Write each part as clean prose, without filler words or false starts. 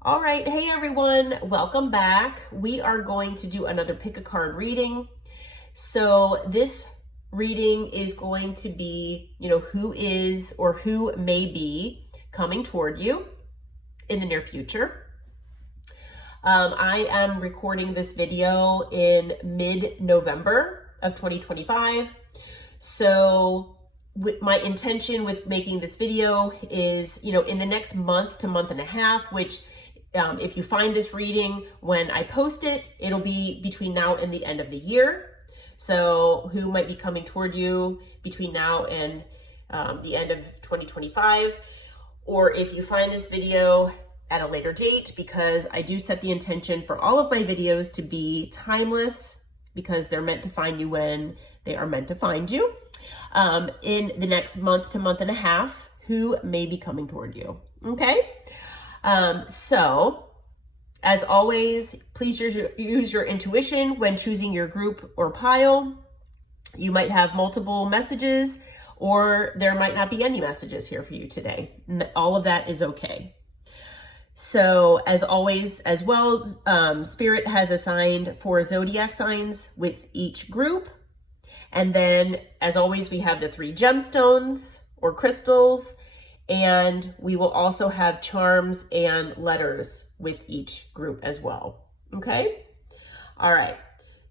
All right, hey everyone, welcome back. We are going to do another pick a card reading. So this reading is going to be, who is or who may be coming toward you in the near future. I am recording this video in mid-November of 2025. So my intention with making this video is, in the next month to month and a half, which if you find this reading when I post it, it'll be between now and the end of the year. So who might be coming toward you between now and the end of 2025. Or if you find this video at a later date, because I do set the intention for all of my videos to be timeless, because they're meant to find you when they are meant to find you. In the next month to month and a half, who may be coming toward you, okay? So as always, please use your intuition when choosing your group or pile. You might have multiple messages, or there might not be any messages here for you today. All of that is okay. So as always, as well, Spirit has assigned 4 zodiac signs with each group. And then, as always, we have the 3 gemstones or crystals, and we will also have charms and letters with each group as well. Okay? All right.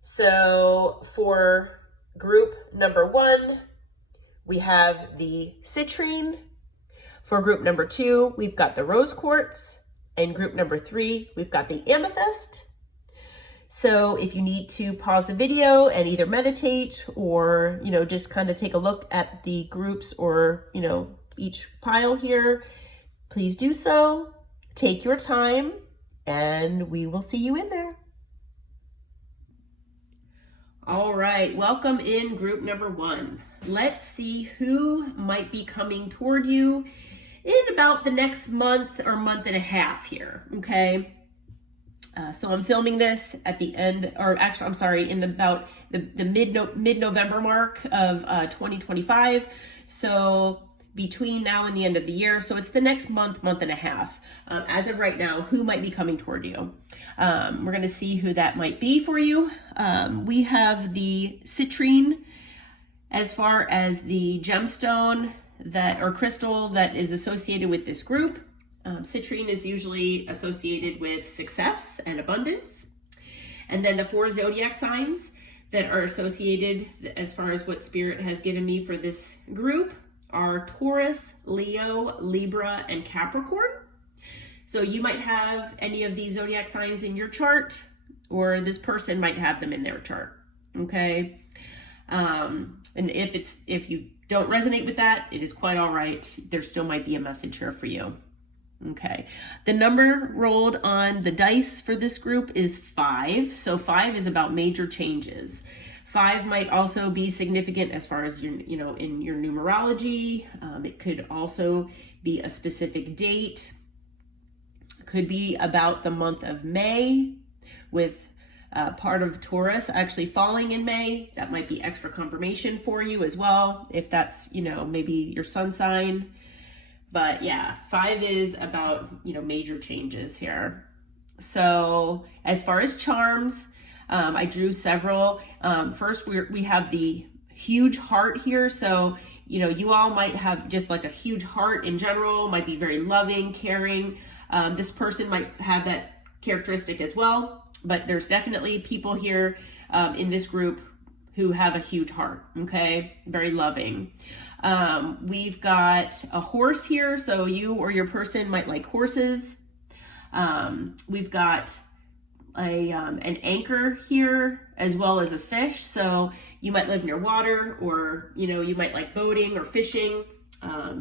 So for group number 1, we have the citrine. For group number 2, we've got the rose quartz. And group number 3, we've got the amethyst. So if you need to pause the video and either meditate or, just kind of take a look at the groups or, each pile here, please do so. Take your time and we will see you in there. All right, welcome in group number 1. Let's see who might be coming toward you in about the next month or month and a half here, okay? So I'm filming this at the end, or actually, I'm sorry, in about the mid-November mark of 2025. So between now and the end of the year. So it's the next month and a half. As of right now, who might be coming toward you? We're going to see who that might be for you. We have the citrine as far as the gemstone or crystal that is associated with this group. Citrine is usually associated with success and abundance. And then the 4 zodiac signs that are associated as far as what Spirit has given me for this group are Taurus, Leo, Libra, and Capricorn. So you might have any of these zodiac signs in your chart, or this person might have them in their chart, okay? And if you don't resonate with that, it is quite all right. There still might be a message here for you. Okay, the number rolled on the dice for this group is 5. So 5 is about major changes. 5 might also be significant as far as in your numerology. It could also be a specific date. Could be about the month of May, with part of Taurus actually falling in May. That might be extra confirmation for you as well, if that's maybe your sun sign. But yeah, 5 is about, major changes here. So as far as charms, I drew several. First, we have the huge heart here. So, you all might have just like a huge heart in general, might be very loving, caring. This person might have that characteristic as well. But there's definitely people here in this group who have a huge heart, okay? Very loving. We've got a horse here, so you or your person might like horses. We've got an anchor here, as well as a fish, so you might live near water, or you might like boating or fishing.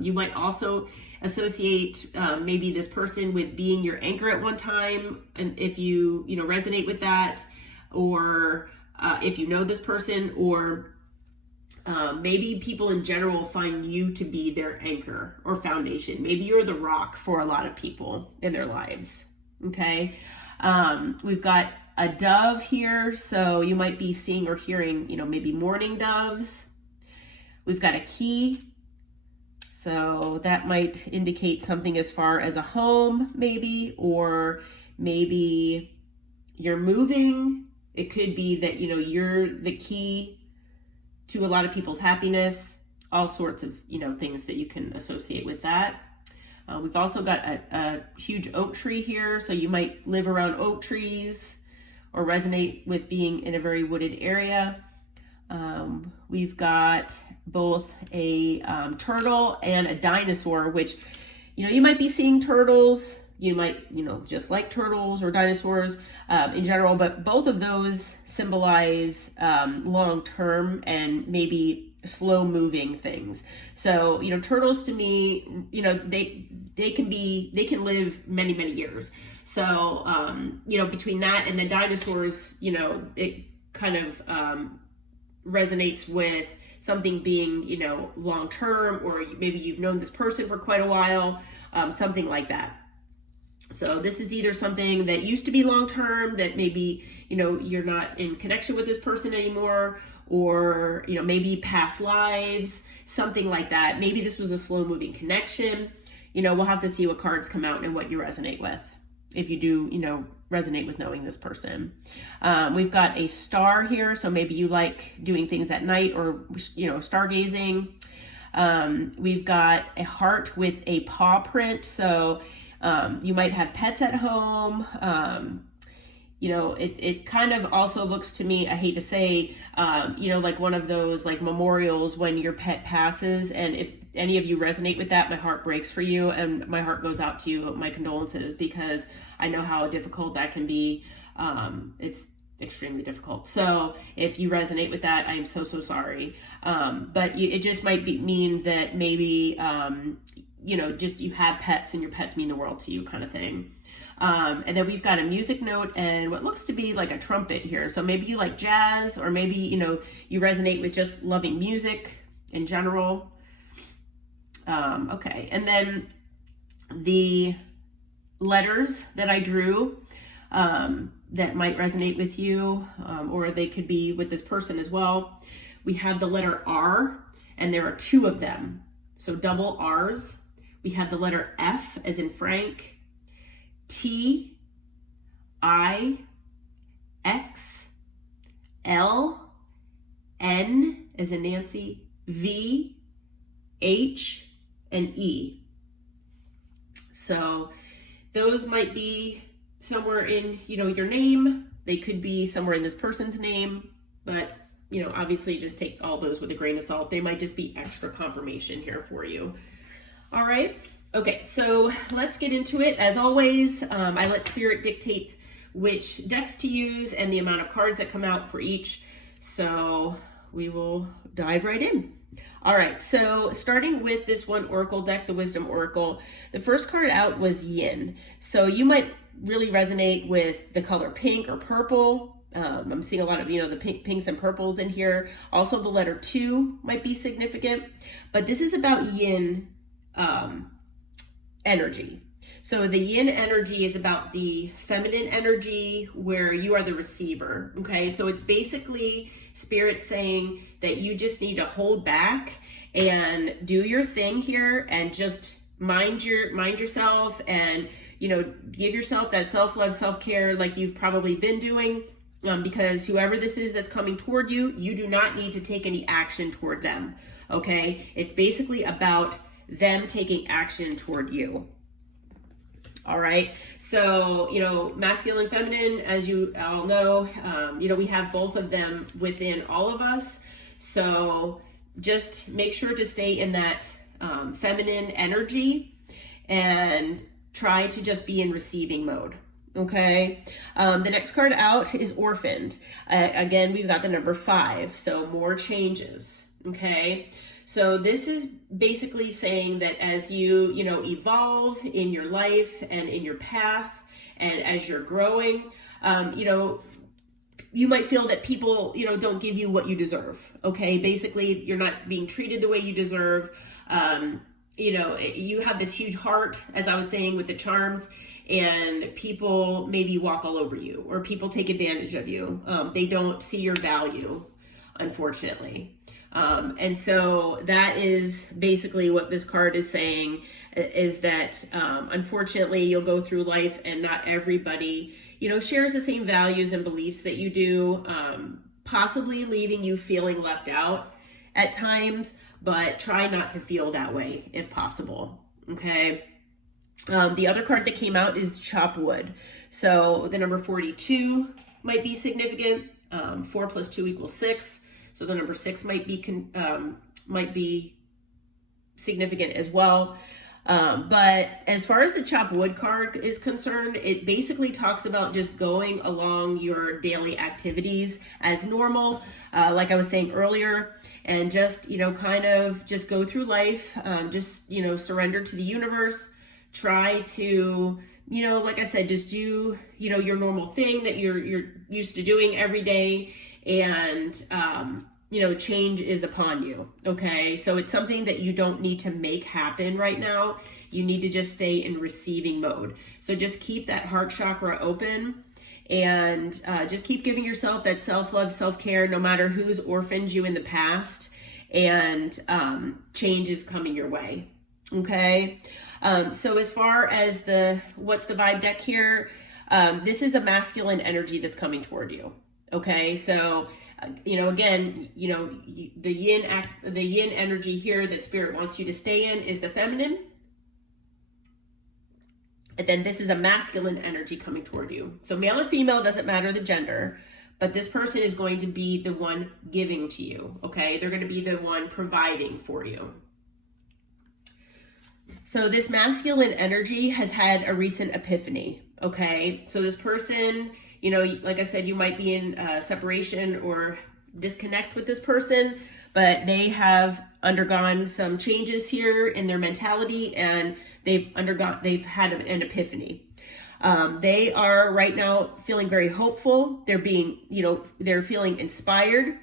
You might also associate maybe this person with being your anchor at one time, and if you resonate with that, or if you know this person, or maybe people in general find you to be their anchor or foundation. Maybe you're the rock for a lot of people in their lives, okay? We've got a dove here, so you might be seeing or hearing, maybe mourning doves. We've got a key. So that might indicate something as far as a home, maybe, or maybe you're moving. It could be that, you know, you're the key to a lot of people's happiness, all sorts of, you know, things that you can associate with that. We've also got a huge oak tree here. So you might live around oak trees or resonate with being in a very wooded area. We've got both a turtle and a dinosaur, which, you know, you might be seeing turtles. You might, you know, just like turtles or dinosaurs in general, but both of those symbolize long-term and maybe slow-moving things. So, you know, turtles to me, you know, they can live many, many years. So, you know, between that and the dinosaurs, you know, it kind of resonates with something being, you know, long-term, or maybe you've known this person for quite a while, something like that. So this is either something that used to be long-term that maybe, you know, you're not in connection with this person anymore, or, you know, maybe past lives, something like that. Maybe this was a slow-moving connection. You know, we'll have to see what cards come out and what you resonate with, if you do, you know, resonate with knowing this person. We've got a star here, so maybe you like doing things at night, or, you know, stargazing. We've got a heart with a paw print, so you might have pets at home. You know, it kind of also looks to me, I hate to say, you know, like one of those like memorials when your pet passes. And if any of you resonate with that, my heart breaks for you, and my heart goes out to you. My condolences, because I know how difficult that can be. It's extremely difficult. So if you resonate with that, I am so sorry. But it just might mean that maybe, you know, just you have pets and your pets mean the world to you, kind of thing. And then we've got a music note and what looks to be like a trumpet here. So maybe you like jazz, or maybe, you know, you resonate with just loving music in general. Okay. And then the letters that I drew, that might resonate with you, or they could be with this person as well. We have the letter R, and there are two of them. So double R's. We have the letter F as in Frank, T, I, X, L, N as in Nancy, V, H, and E. So those might be somewhere in, you know, your name. They could be somewhere in this person's name, but, you know, obviously just take all those with a grain of salt. They might just be extra confirmation here for you. All right. Okay, so let's get into it. As always, I let Spirit dictate which decks to use and the amount of cards that come out for each. So we will dive right in. All right, so starting with this one Oracle deck, the Wisdom Oracle, the first card out was Yin. So you might really resonate with the color pink or purple. I'm seeing a lot of, you know, the pinks and purples in here. Also, the letter 2 might be significant, but this is about Yin energy. So the Yin energy is about the feminine energy where you are the receiver. Okay, so it's basically Spirit saying that you just need to hold back and do your thing here and just mind yourself, and, you know, give yourself that self-love, self-care like you've probably been doing, because whoever this is that's coming toward you, you do not need to take any action toward them. Okay, it's basically about them taking action toward you. All right, so, you know, masculine, feminine, as you all know, you know, we have both of them within all of us. So just make sure to stay in that feminine energy and try to just be in receiving mode. Okay, the next card out is Orphaned. Again, we've got the number 5, so more changes. Okay, so this is basically saying that as you know, evolve in your life and in your path, and as you're growing, you know, you might feel that people, you know, don't give you what you deserve. Okay, basically, you're not being treated the way you deserve. You know, you have this huge heart, as I was saying with the charms, and people maybe walk all over you, or people take advantage of you. They don't see your value, unfortunately. And so that is basically what this card is saying, is that unfortunately you'll go through life and not everybody, shares the same values and beliefs that you do, possibly leaving you feeling left out at times, but try not to feel that way if possible. Okay. The other card that came out is chop wood. So the number 42 might be significant. 4 plus 2 equals 6. So the number 6 might be significant as well. But as far as the chop wood card is concerned, it basically talks about just going along your daily activities as normal, like I was saying earlier, and just, kind of just go through life, just, surrender to the universe, try to, like I said, just do, your normal thing that you're used to doing every day. And, change is upon you. Okay. So it's something that you don't need to make happen right now. You need to just stay in receiving mode. So just keep that heart chakra open and just keep giving yourself that self-love, self-care, no matter who's orphaned you in the past, and change is coming your way. Okay. So as far as what's the vibe deck here, this is a masculine energy that's coming toward you. Okay. So, again, the yin energy here that spirit wants you to stay in is the feminine. And then this is a masculine energy coming toward you. So male or female, doesn't matter the gender, but this person is going to be the one giving to you. Okay. They're going to be the one providing for you. So this masculine energy has had a recent epiphany. Okay. So this person, like I said, you might be in separation or disconnect with this person, but they have undergone some changes here in their mentality, and they've had an epiphany. They are right now feeling very hopeful. They're being, they're feeling inspired.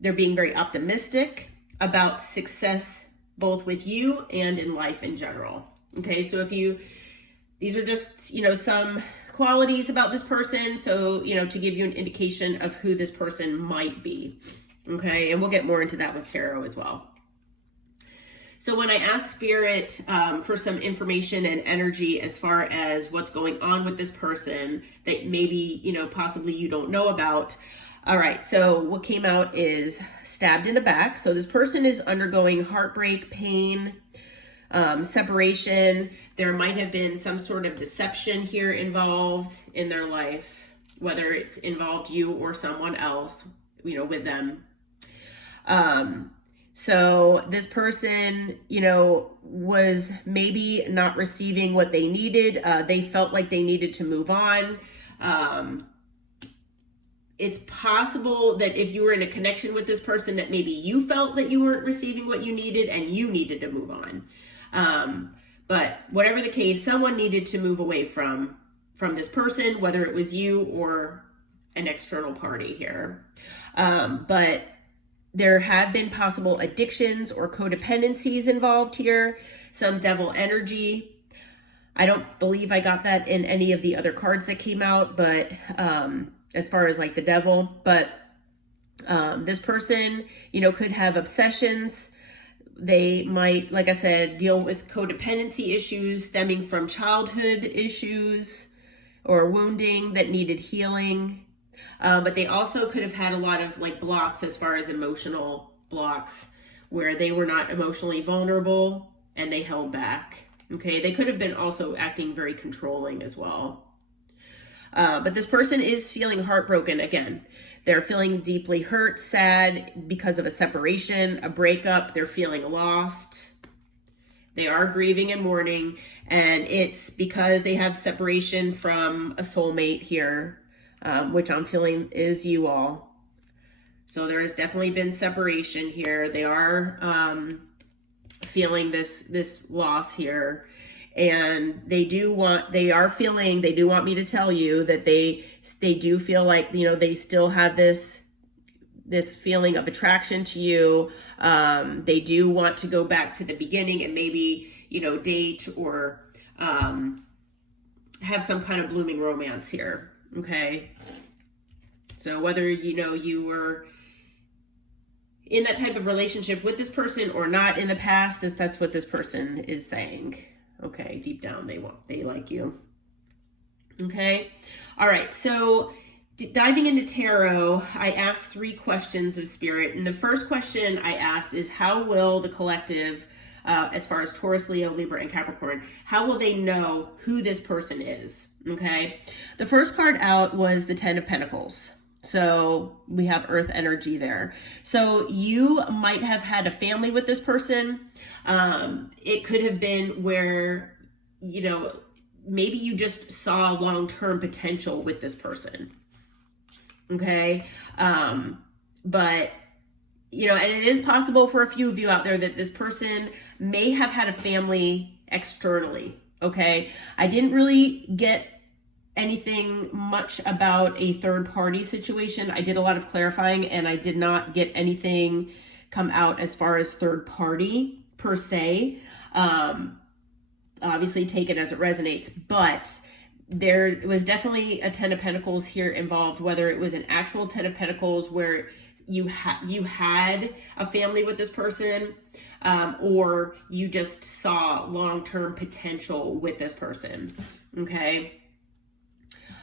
They're being very optimistic about success, both with you and in life in general. Okay. So these are just, some qualities about this person. So, to give you an indication of who this person might be. Okay. And we'll get more into that with tarot as well. So when I asked spirit for some information and energy as far as what's going on with this person that maybe, possibly you don't know about. All right. So what came out is stabbed in the back. So this person is undergoing heartbreak, pain, separation. There might have been some sort of deception here involved in their life, whether it's involved you or someone else, with them. So this person, was maybe not receiving what they needed. They felt like they needed to move on. It's possible that if you were in a connection with this person, that maybe you felt that you weren't receiving what you needed and you needed to move on. But whatever the case, someone needed to move away from this person, whether it was you or an external party here. But there have been possible addictions or codependencies involved here, some devil energy. I don't believe I got that in any of the other cards that came out, but as far as like the devil, but this person, could have obsessions. They might, like I said, deal with codependency issues stemming from childhood issues or wounding that needed healing. But they also could have had a lot of like blocks as far as emotional blocks where they were not emotionally vulnerable and they held back. Okay. They could have been also acting very controlling as well. But this person is feeling heartbroken again. They're feeling deeply hurt, sad because of a separation, a breakup. They're feeling lost. They are grieving and mourning. And it's because they have separation from a soulmate here, which I'm feeling is you all. So there has definitely been separation here. They are feeling this loss here. And they do want me to tell you that they do feel like, they still have this feeling of attraction to you. They do want to go back to the beginning and maybe, date or have some kind of blooming romance here. Okay. So whether, you were in that type of relationship with this person or not in the past. That's what this person is saying. Okay, deep down they like you. Okay. All right. So diving into tarot, I asked 3 questions of Spirit. And the first question I asked is, how will the collective, as far as Taurus, Leo, Libra, and Capricorn, how will they know who this person is? Okay. The first card out was the 10 of Pentacles. So we have earth energy there. So you might have had a family with this person. It could have been where, maybe you just saw long-term potential with this person. Okay. But, and it is possible for a few of you out there that this person may have had a family externally. Okay. I didn't really get anything much about a third party situation. I did a lot of clarifying and I did not get anything come out as far as third party per se. Obviously take it as it resonates, but there was definitely a 10 of Pentacles here involved, whether it was an actual 10 of Pentacles where you had a family with this person, or you just saw long-term potential with this person. Okay.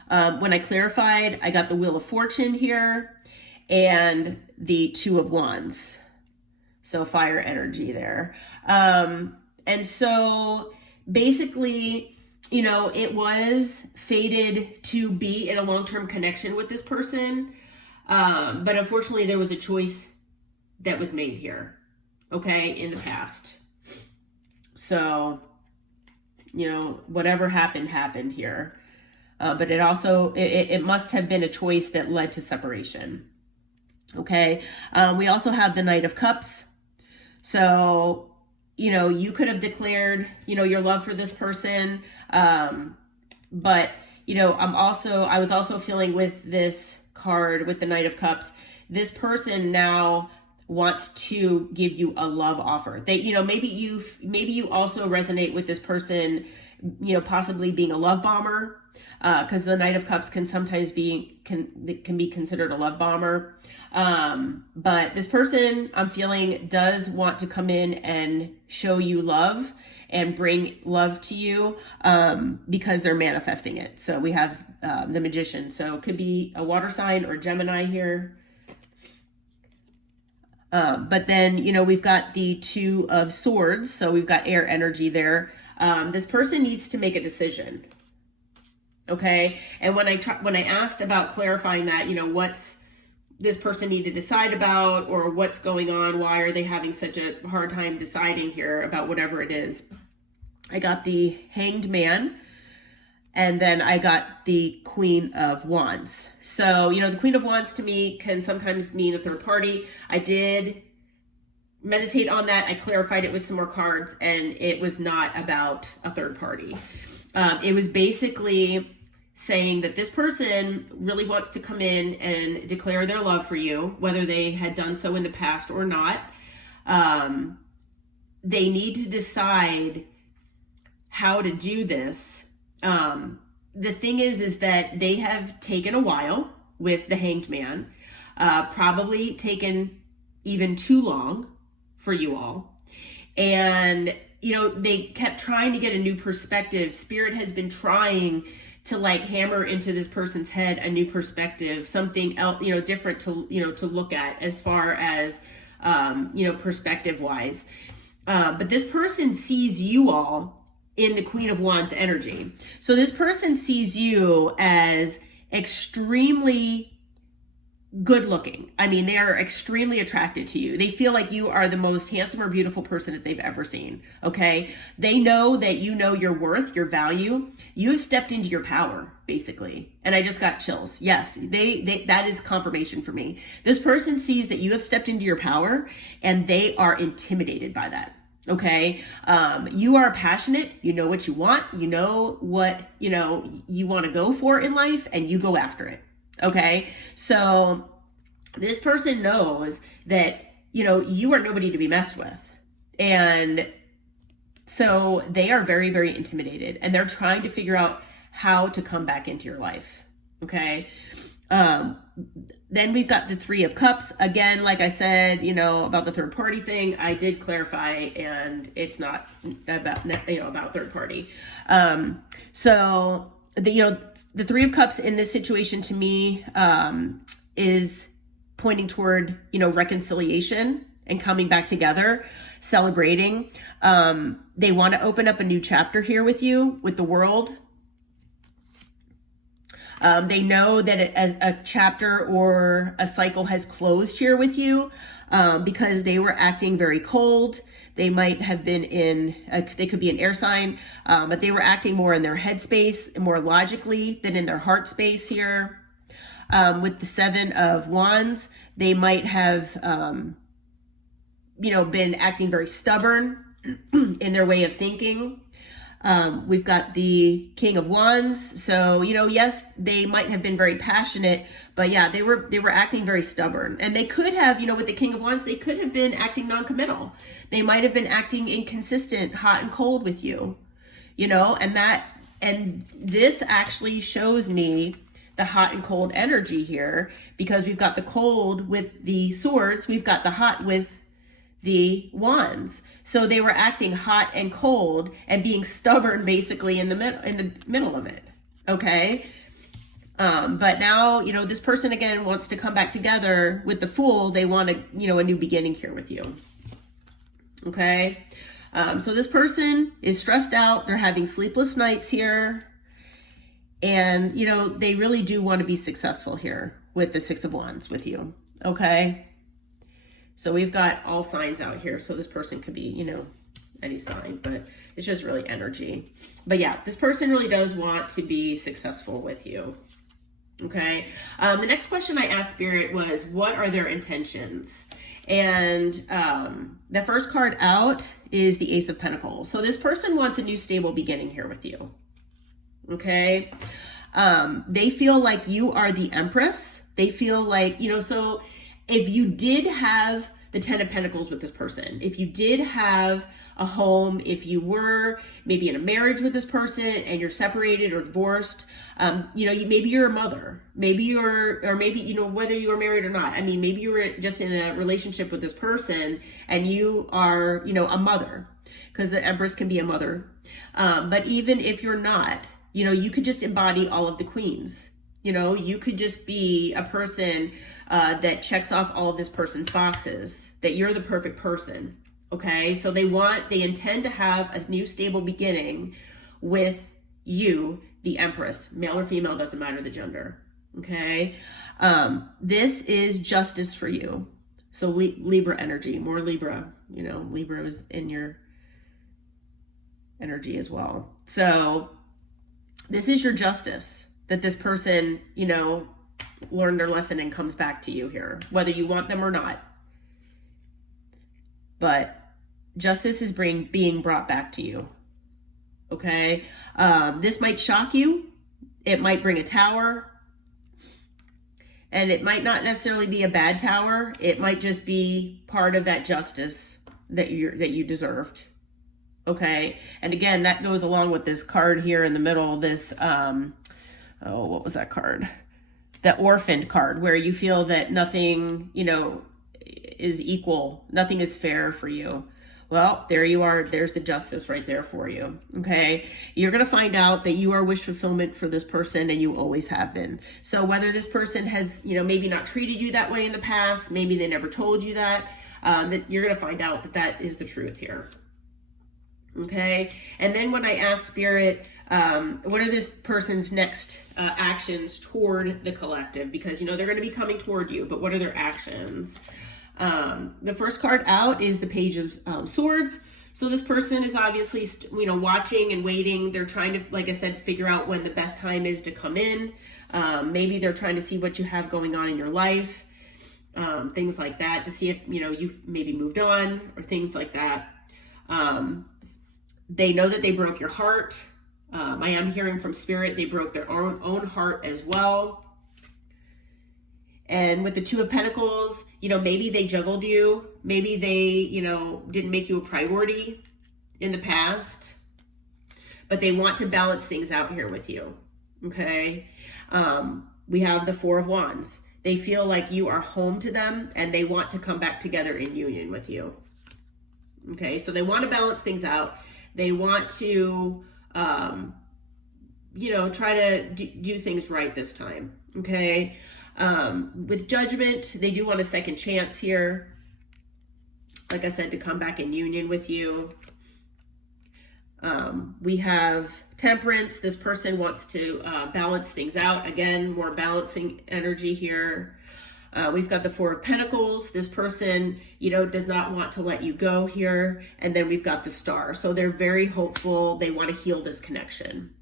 When I clarified, I got the Wheel of Fortune here and the 2 of Wands. So fire energy there. And so basically, it was fated to be in a long-term connection with this person. But unfortunately, there was a choice that was made here, okay, in the past. So, whatever happened here. But it also, it must have been a choice that led to separation. Okay. We also have the Knight of Cups. So, you could have declared, your love for this person. But, I was also feeling with this card, with the Knight of Cups, this person now wants to give you a love offer. They, maybe you also resonate with this person, possibly being a love bomber. Because the Knight of Cups can sometimes can be considered a love bomber. But this person, I'm feeling, does want to come in and show you love and bring love to you, because they're manifesting it. So we have the Magician. So it could be a water sign or Gemini here. But then, we've got the 2 of Swords. So we've got air energy there. This person needs to make a decision. Okay. And when I asked about clarifying that, what's this person need to decide about, or what's going on, why are they having such a hard time deciding here about whatever it is, I got the Hanged Man, and then I got the Queen of Wands. So, the Queen of Wands to me can sometimes mean a third party. I did meditate on that. I clarified it with some more cards, and it was not about a third party. It was basically saying that this person really wants to come in and declare their love for you, whether they had done so in the past or not. They need to decide how to do this. The thing is that they have taken a while with the Hanged Man, probably taken even too long for you all. And, they kept trying to get a new perspective. Spirit has been trying to hammer into this person's head a new perspective, something else, different to look at as far as, perspective wise. But this person sees you all in the Queen of Wands energy. So this person sees you as extremely good looking. I mean, they are extremely attracted to you. They feel like you are the most handsome or beautiful person that they've ever seen. Okay. They know that you know your worth, your value. You have stepped into your power, basically. And I just got chills. Yes. That is confirmation for me. This person sees that you have stepped into your power and they are intimidated by that. Okay. You are passionate. You know what you want. You know what, you want to go for in life, and you go after it. Okay. So this person knows that, you are nobody to be messed with. And so they are very, very intimidated, and they're trying to figure out how to come back into your life. Okay. Then we've got the Three of Cups. Again, like I said, about the third party thing, I did clarify, and it's not about third party. So the Three of Cups in this situation to me is pointing toward, reconciliation and coming back together, celebrating. They want to open up a new chapter here with you, with the World. They know that a chapter or a cycle has closed here with you because they were acting very cold. They might have been they could be an air sign, but they were acting more in their head space, more logically than in their heart space here. With the Seven of Wands, they might have, been acting very stubborn in their way of thinking. We've got the King of Wands. So, yes, they might have been very passionate, but yeah, they were acting very stubborn. And they could have, with the King of Wands, they could have been acting non-committal. They might have been acting inconsistent, hot and cold with you, and this actually shows me the hot and cold energy here, because we've got the cold with the swords. We've got the hot with the wands. So they were acting hot and cold and being stubborn basically in the middle of it. Okay. But now, this person again wants to come back together with the Fool. They want a new beginning here with you. Okay. So this person is stressed out. They're having sleepless nights here. And, they really do want to be successful here with the Six of Wands with you. Okay. So we've got all signs out here. So this person could be, any sign, but it's just really energy. But yeah, this person really does want to be successful with you. Okay. The next question I asked Spirit was, what are their intentions? And the first card out is the Ace of Pentacles. So this person wants a new stable beginning here with you. Okay. They feel like you are the Empress. They feel like, so if you did have the Ten of Pentacles with this person, if you did have a home, if you were maybe in a marriage with this person and you're separated or divorced, maybe you're a mother, maybe whether you were married or not. I mean, maybe you were just in a relationship with this person and you are, a mother, because the Empress can be a mother. But even if you're not, you could just embody all of the queens. You could just be a person that checks off all of this person's boxes, that you're the perfect person. Okay. So they intend to have a new stable beginning with you, the Empress, male or female, doesn't matter the gender. Okay. This is justice for you. So Libra energy, more Libra, Libra is in your energy as well. So this is your justice, that this person, learned their lesson and comes back to you here, whether you want them or not. But justice is being brought back to you. Okay. This might shock you. It might bring a tower, and it might not necessarily be a bad tower. It might just be part of that justice that you deserved. Okay. And again, that goes along with this card here in the middle, this, what was that card? The orphaned card, where you feel that nothing, is equal. Nothing is fair for you. Well, there you are. There's the justice right there for you. Okay. You're going to find out that you are wish fulfillment for this person, and you always have been. So whether this person has, maybe not treated you that way in the past, maybe they never told you that you're going to find out that is the truth here. Okay. And then when I asked Spirit, what are this person's next actions toward the collective? Because, they're going to be coming toward you, but what are their actions? The first card out is the Page of Swords. So this person is obviously, watching and waiting. They're trying to, like I said, figure out when the best time is to come in. Maybe they're trying to see what you have going on in your life, things like that, to see if, you've maybe moved on or things like that. They know that they broke your heart. I am hearing from Spirit, they broke their own heart as well. And with the Two of Pentacles, maybe they juggled you. Maybe they, didn't make you a priority in the past, but they want to balance things out here with you. Okay. we have the Four of Wands. They feel like you are home to them and they want to come back together in union with you. Okay, so they want to balance things out. They want to, try to do things right this time. Okay, with Judgment, they do want a second chance here. Like I said, to come back in union with you. We have Temperance. This person wants to balance things out. Again, more balancing energy here. We've got the Four of Pentacles. This person, does not want to let you go here. And then we've got the Star. So they're very hopeful. They want to heal this connection.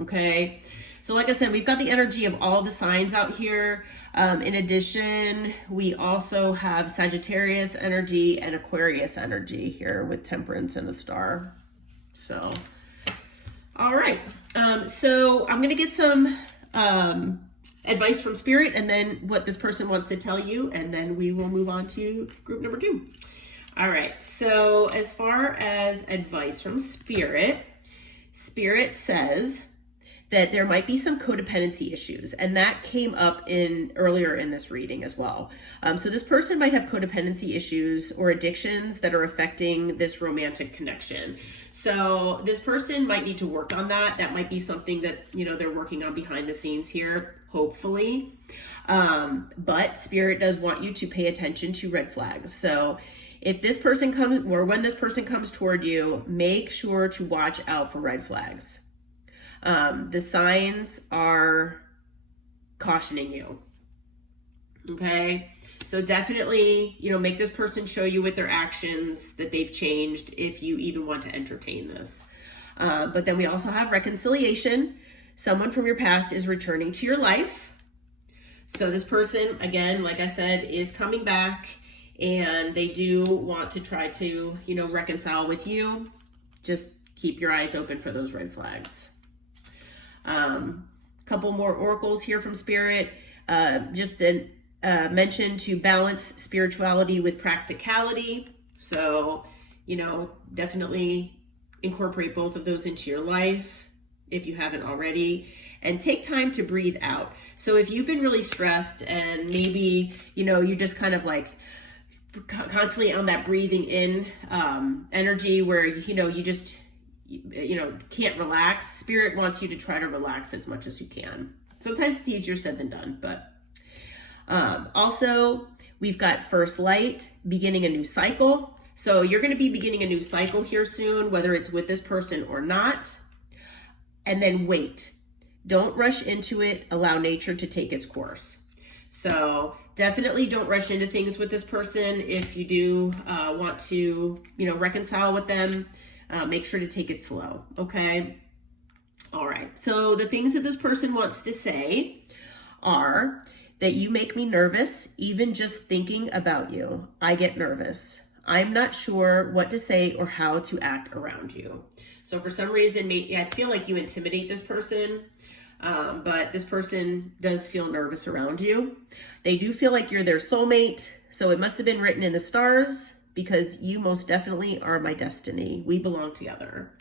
Okay. So like I said, we've got the energy of all the signs out here. In addition, we also have Sagittarius energy and Aquarius energy here with Temperance and the Star. So, all right. So I'm going to get some advice from Spirit and then what this person wants to tell you. And then we will move on to group number 2. All right. So as far as advice from Spirit, Spirit says that there might be some codependency issues, and that came up earlier in this reading as well. So this person might have codependency issues or addictions that are affecting this romantic connection. So this person might need to work on that. That might be something that, they're working on behind the scenes here, hopefully. But Spirit does want you to pay attention to red flags. So if this person comes, or when this person comes toward you, make sure to watch out for red flags. The signs are cautioning you. Okay. So definitely, make this person show you with their actions that they've changed if you even want to entertain this. But then we also have reconciliation. Someone from your past is returning to your life. So this person, again, like I said, is coming back and they do want to try to, reconcile with you. Just keep your eyes open for those red flags. Couple more oracles here from Spirit. Just a mention to balance spirituality with practicality. So, definitely incorporate both of those into your life if you haven't already, and take time to breathe out. So if you've been really stressed and maybe, you just kind of like constantly on that breathing in energy where, you just can't relax, Spirit wants you to try to relax as much as you can. Sometimes it's easier said than done, but also we've got first light, beginning a new cycle. So you're going to be beginning a new cycle here soon, whether it's with this person or not. And then wait, don't rush into it. Allow nature to take its course. So definitely don't rush into things with this person. If you do want to, reconcile with them, make sure to take it slow. Okay. All right. So the things that this person wants to say are that you make me nervous, even just thinking about you. I get nervous. I'm not sure what to say or how to act around you. So for some reason, I feel like you intimidate this person, but this person does feel nervous around you. They do feel like you're their soulmate. So it must have been written in the stars, because you most definitely are my destiny. We belong together.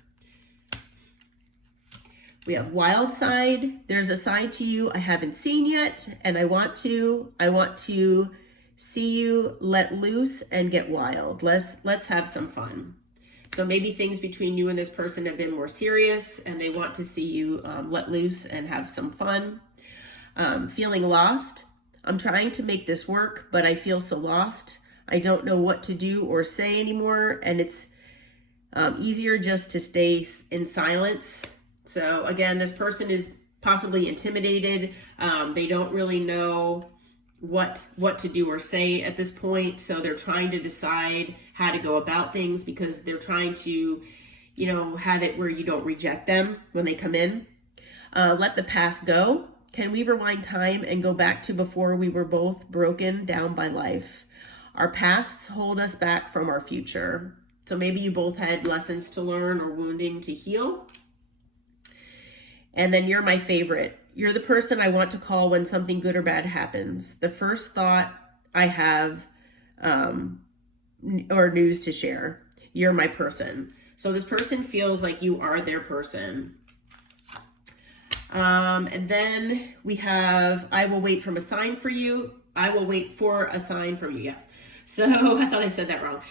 We have wild side. There's a side to you I haven't seen yet, and I want to see you let loose and get wild. Let's have some fun. So maybe things between you and this person have been more serious, and they want to see you let loose and have some fun. Feeling lost. I'm trying to make this work, but I feel so lost. I don't know what to do or say anymore, and it's easier just to stay in silence. So again, this person is possibly intimidated. They don't really know what to do or say at this point. So they're trying to decide how to go about things, because they're trying to, have it where you don't reject them when they come in. Let the past go. Can we rewind time and go back to before we were both broken down by life? Our pasts hold us back from our future. So maybe you both had lessons to learn or wounding to heal. And then you're my favorite. You're the person I want to call when something good or bad happens. The first thought I have or news to share. You're my person. So this person feels like you are their person. And then we have, I will wait from a sign for you. I will wait for a sign from you. Yes. So I thought I said that wrong.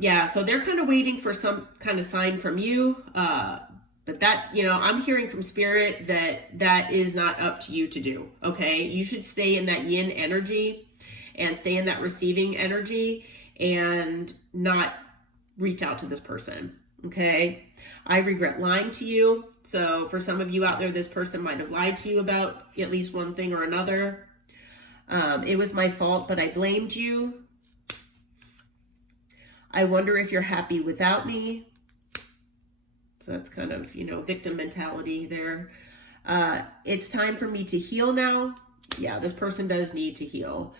Yeah. So they're kind of waiting for some kind of sign from you. But that, I'm hearing from spirit that is not up to you to do. Okay. You should stay in that yin energy and stay in that receiving energy and not reach out to this person. Okay. I regret lying to you. So for some of you out there, this person might have lied to you about at least one thing or another. It was my fault, but I blamed you. I wonder if you're happy without me. So that's kind of, victim mentality there. It's time for me to heal now. Yeah, this person does need to heal.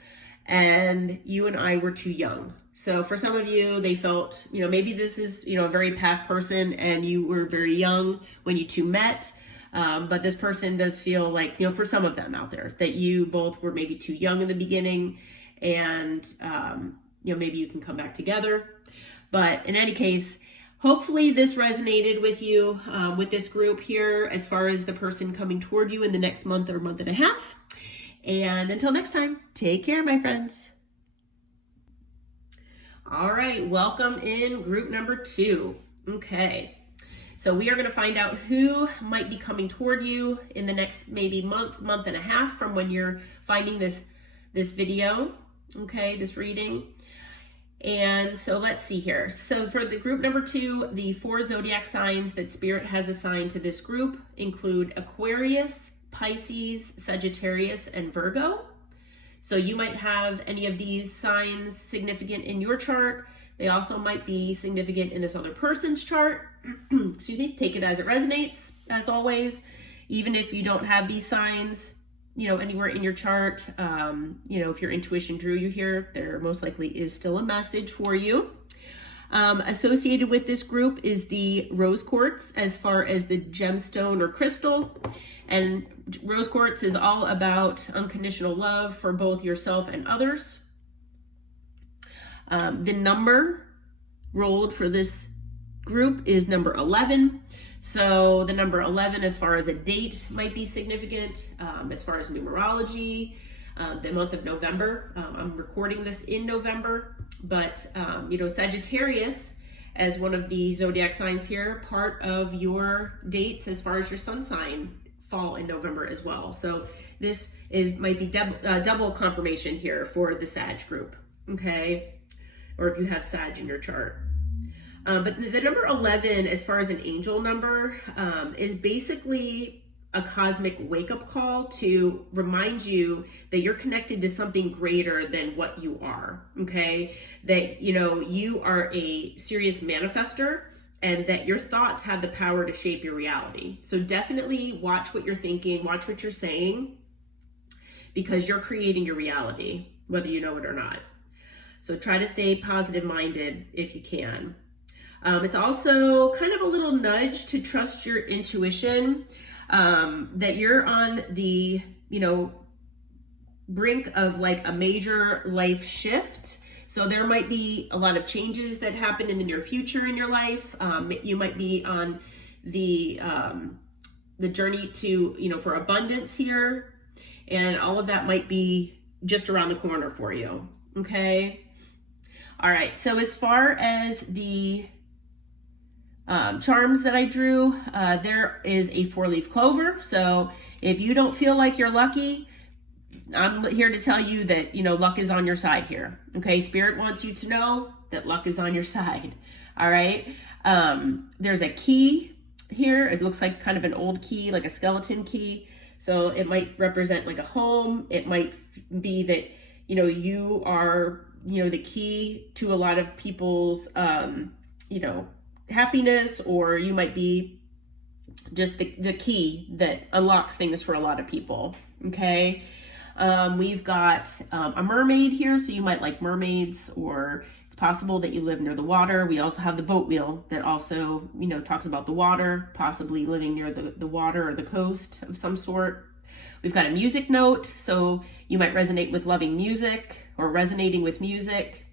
And you and I were too young. So for some of you, they felt, maybe this is, a very past person and you were very young when you two met. But this person does feel like, for some of them out there, that you both were maybe too young in the beginning and, maybe you can come back together. But in any case, hopefully this resonated with you, with this group here, as far as the person coming toward you in the next month or month and a half. And until next time, take care, my friends. All right, welcome in group number 2. Okay, so we are going to find out who might be coming toward you in the next maybe month and a half from when you're finding this video, okay, this reading. And so let's see here. So for the group number 2, the 4 zodiac signs that Spirit has assigned to this group include Aquarius, Pisces, Sagittarius, and Virgo. So you might have any of these signs significant in your chart. They also might be significant in this other person's chart. Excuse me, take it as it resonates, as always. Even if you don't have these signs, anywhere in your chart, if your intuition drew you here, there most likely is still a message for you. Associated with this group is the rose quartz as far as the gemstone or crystal. And rose quartz is all about unconditional love for both yourself and others. The number rolled for this group is number 11. So the number 11, as far as a date, might be significant. As far as numerology, the month of November. I'm recording this in November, but Sagittarius, as one of the zodiac signs here, part of your dates as far as your sun sign fall in November as well. So this might be double confirmation here for the Sag group, okay? Or if you have Sag in your chart. But the number 11, as far as an angel number, is basically a cosmic wake-up call to remind you that you're connected to something greater than what you are, okay? That, you are a serious manifester and that your thoughts have the power to shape your reality. So definitely watch what you're thinking, watch what you're saying, because you're creating your reality, whether you know it or not. So try to stay positive-minded if you can. It's also kind of a little nudge to trust your intuition, that you're on the, brink of like a major life shift. So there might be a lot of changes that happen in the near future in your life. You might be on the journey to, for abundance here. And all of that might be just around the corner for you. Okay. All right. So as far as the charms that I drew, there is a 4-leaf clover. So if you don't feel like you're lucky, I'm here to tell you that, luck is on your side here. Okay. Spirit wants you to know that luck is on your side. All right. There's a key here. It looks like kind of an old key, like a skeleton key. So it might represent like a home. It might be that, you are, the key to a lot of people's, happiness, or you might be just the key that unlocks things for a lot of people. Okay. We've got a mermaid here, so you might like mermaids, or it's possible that you live near the water. We also have the boat wheel that also, talks about the water, possibly living near the water or the coast of some sort. We've got a music note, so you might resonate with loving music or resonating with music.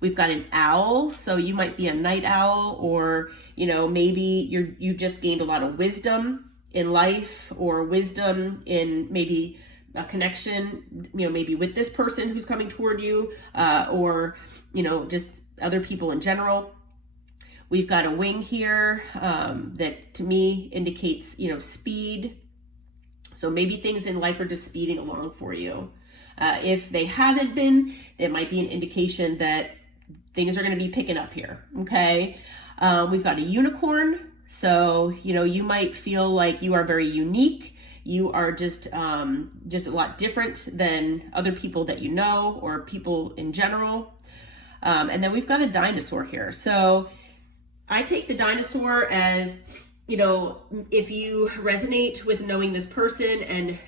We've got an owl, so you might be a night owl, or maybe you just gained a lot of wisdom in life or wisdom in maybe a connection, maybe with this person who's coming toward you, or, just other people in general. We've got a wing here that to me indicates, speed. So maybe things in life are just speeding along for you. If they haven't been, it might be an indication that things are going to be picking up here. Okay. We've got a unicorn. So, you might feel like you are very unique. You are just a lot different than other people that you know or people in general. And then we've got a dinosaur here. So I take the dinosaur as, if you resonate with knowing this person and,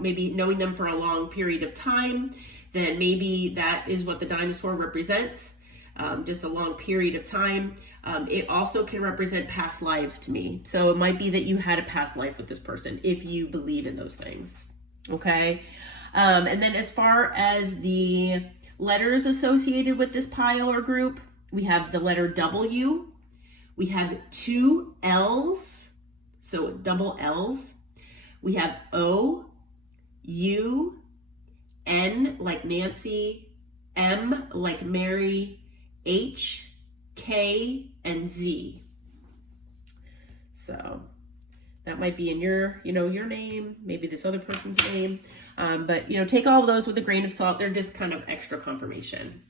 maybe knowing them for a long period of time, then maybe that is what the dinosaur represents, just a long period of time. It also can represent past lives to me. So it might be that you had a past life with this person if you believe in those things. Okay. And then as far as the letters associated with this pile or group, we have the letter W. We have 2 L's, so double L's. We have O, U, N like Nancy, M like Mary, H, K, and Z. So that might be in your name, maybe this other person's name. But, take all of those with a grain of salt. They're just kind of extra confirmation.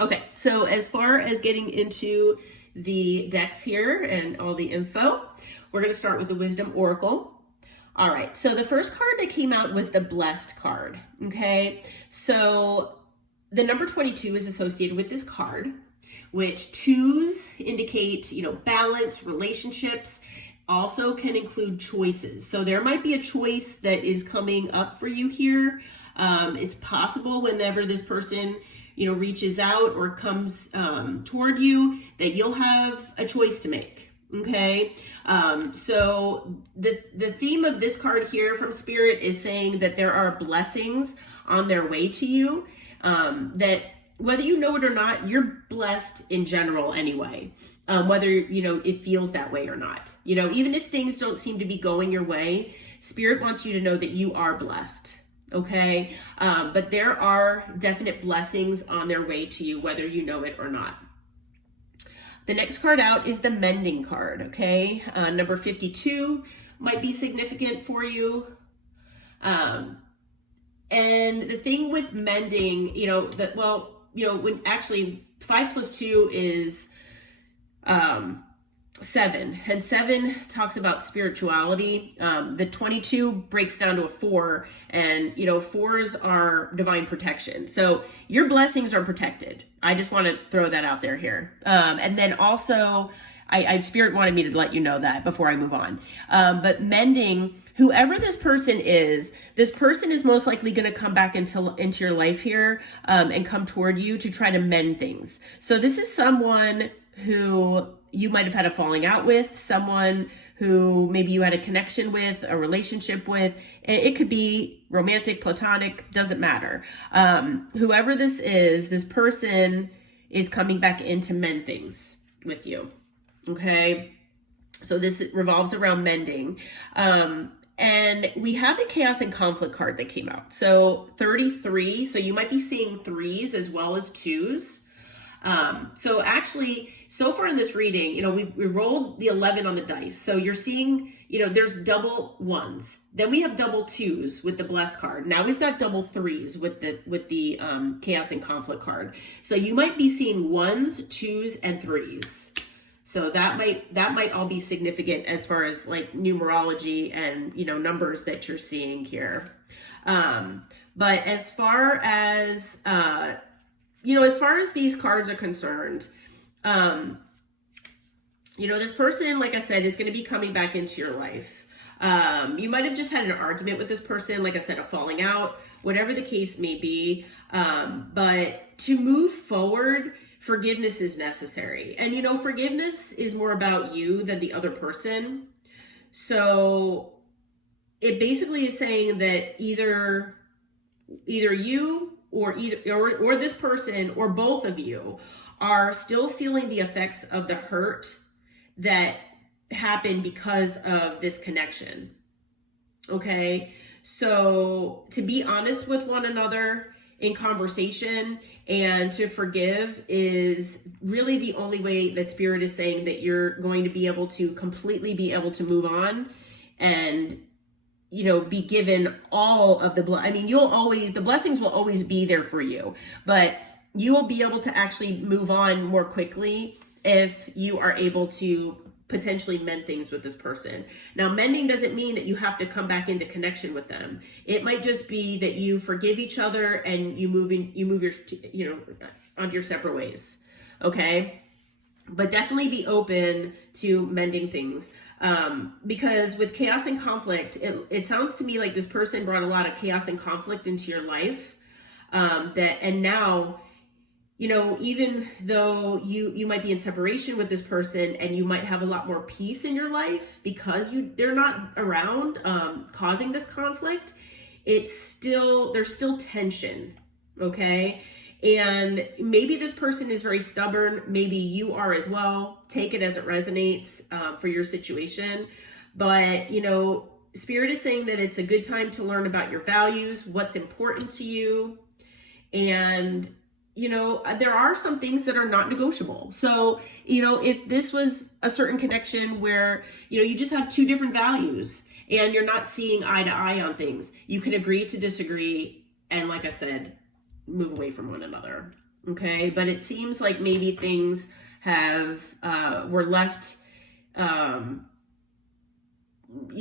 Okay, so as far as getting into the decks here and all the info, we're going to start with the Wisdom Oracle. All right, so the first card that came out was the Blessed card. Okay, so the number 22 is associated with this card, which 2s indicate, balance, relationships, also can include choices. So there might be a choice that is coming up for you here. It's possible whenever this person reaches out or comes toward you, that you'll have a choice to make. Okay. So the theme of this card here from Spirit is saying that there are blessings on their way to you, that whether you know it or not, you're blessed in general anyway, whether, it feels that way or not. Even if things don't seem to be going your way, Spirit wants you to know that you are blessed. Okay. But there are definite blessings on their way to you, whether you know it or not. The next card out is the Mending card. Okay. Number 52 might be significant for you. And the thing with mending, when actually 5 plus 2 is 7, and 7 talks about spirituality. The 22 breaks down to a 4, and 4s are divine protection. So your blessings are protected. I just want to throw that out there here. And then also, Spirit wanted me to let you know that before I move on. But mending, whoever this person is most likely going to come back into your life here, and come toward you to try to mend things. So this is someone who you might have had a falling out with, someone who maybe you had a connection with, a relationship with. It could be romantic, platonic, doesn't matter. Whoever this is, this person is coming back in to mend things with you. Okay. So this revolves around mending. And we have the Chaos and Conflict card that came out. So 33. So you might be seeing 3s as well as 2s. So actually, so far in this reading, we rolled the 11 on the dice. So you're seeing, there's double 1s. Then we have double 2s with the Blessed card. Now we've got double 3s with the Chaos and Conflict card. So you might be seeing 1s, 2s, and 3s. So that might all be significant as far as like numerology and, numbers that you're seeing here. But as far as, as far as these cards are concerned, this person, like I said, is going to be coming back into your life. You might have just had an argument with this person, like I said, a falling out, whatever the case may be. But to move forward, forgiveness is necessary. And, forgiveness is more about you than the other person. So it basically is saying that either you or this person or both of you are still feeling the effects of the hurt that happen because of this connection. Okay. So to be honest with one another in conversation and to forgive is really the only way that Spirit is saying that you're going to be able to completely be able to move on and, you know, be given all of the I mean, the blessings will always be there for you, but you will be able to actually move on more quickly if you are able to potentially mend things with this person. Now, mending doesn't mean that you have to come back into connection with them. It might just be that you forgive each other and you move your, you know, onto your separate ways. Okay. But definitely be open to mending things. Because with chaos and conflict, it sounds to me like this person brought a lot of chaos and conflict into your life. And now, you know, even though you might be in separation with this person and you might have a lot more peace in your life because they're not around, causing this conflict, there's still tension. Okay. And maybe this person is very stubborn. Maybe you are as well. Take it as it resonates, for your situation. But, you know, Spirit is saying that it's a good time to learn about your values, what's important to you. And, you know, there are some things that are not negotiable. So, you know, if this was a certain connection where, you know, you just have two different values and you're not seeing eye to eye on things, you can agree to disagree. And like I said, move away from one another. Okay. But it seems like maybe things were left, you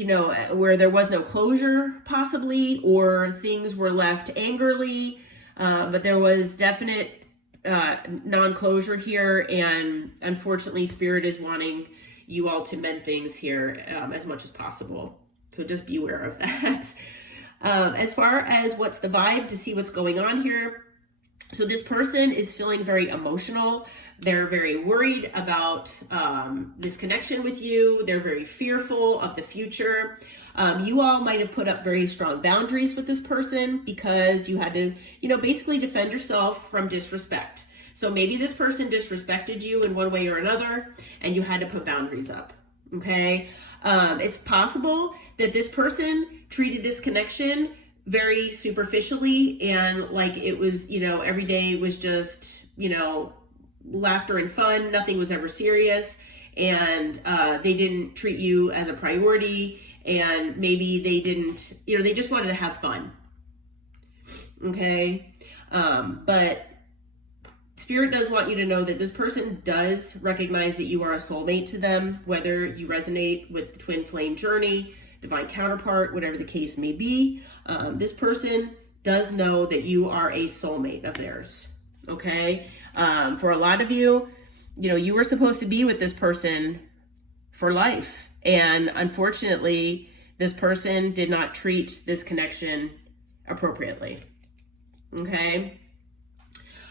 know, where there was no closure possibly, or things were left angrily. But there was definite non-closure here, and unfortunately Spirit is wanting you all to mend things here as much as possible. So just be aware of that. As far as what's the vibe, to see what's going on here. So this person is feeling very emotional. They're very worried about this connection with you. They're very fearful of the future. You all might have put up very strong boundaries with this person because you had to, you know, basically defend yourself from disrespect. So maybe this person disrespected you in one way or another, and you had to put boundaries up. Okay. It's possible that this person treated this connection very superficially and like it was, you know, every day was just, you know, laughter and fun. Nothing was ever serious. And they didn't treat you as a priority. And maybe they didn't, you know, they just wanted to have fun. Okay. But Spirit does want you to know that this person does recognize that you are a soulmate to them, whether you resonate with the twin flame journey, divine counterpart, whatever the case may be. This person does know that you are a soulmate of theirs. Okay. For a lot of you, you know, you were supposed to be with this person for life. And unfortunately, this person did not treat this connection appropriately. Okay.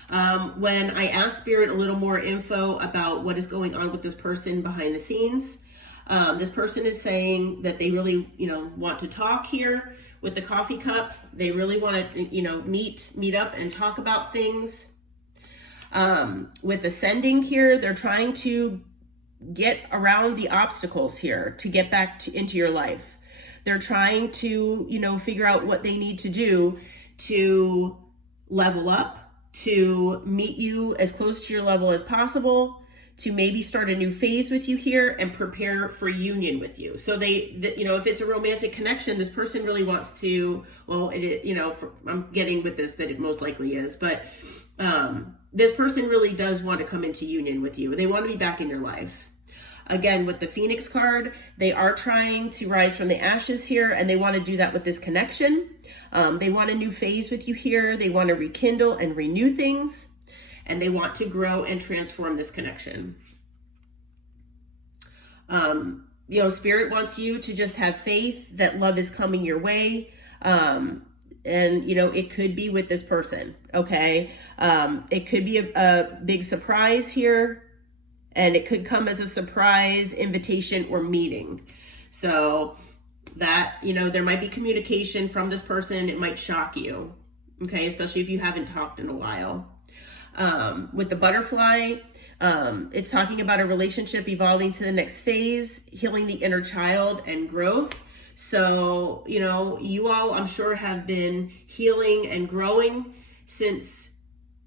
When I asked Spirit a little more info about what is going on with this person behind the scenes, this person is saying that they really, you know, want to talk here with the coffee cup. They really want to, you know, meet up and talk about things. With ascending here, they're trying to get around the obstacles here to get back into your life. They're trying to, you know, figure out what they need to do to level up, to meet you as close to your level as possible, to maybe start a new phase with you here and prepare for union with you. So you know, if it's a romantic connection, this person really wants to, well, you know, I'm getting with this that it most likely is, but this person really does want to come into union with you. They want to be back in your life. Again, with the Phoenix card, they are trying to rise from the ashes here, and they want to do that with this connection. They want a new phase with you here. They want to rekindle and renew things, and they want to grow and transform this connection. You know, Spirit wants you to just have faith that love is coming your way. And, you know, it could be with this person, okay? It could be a big surprise here, and it could come as a surprise invitation or meeting. So that, you know, there might be communication from this person. It might shock you, okay? Especially if you haven't talked in a while. With the butterfly, It's talking about a relationship evolving to the next phase, healing the inner child, and growth. So, you know, you all, I'm sure, have been healing and growing since,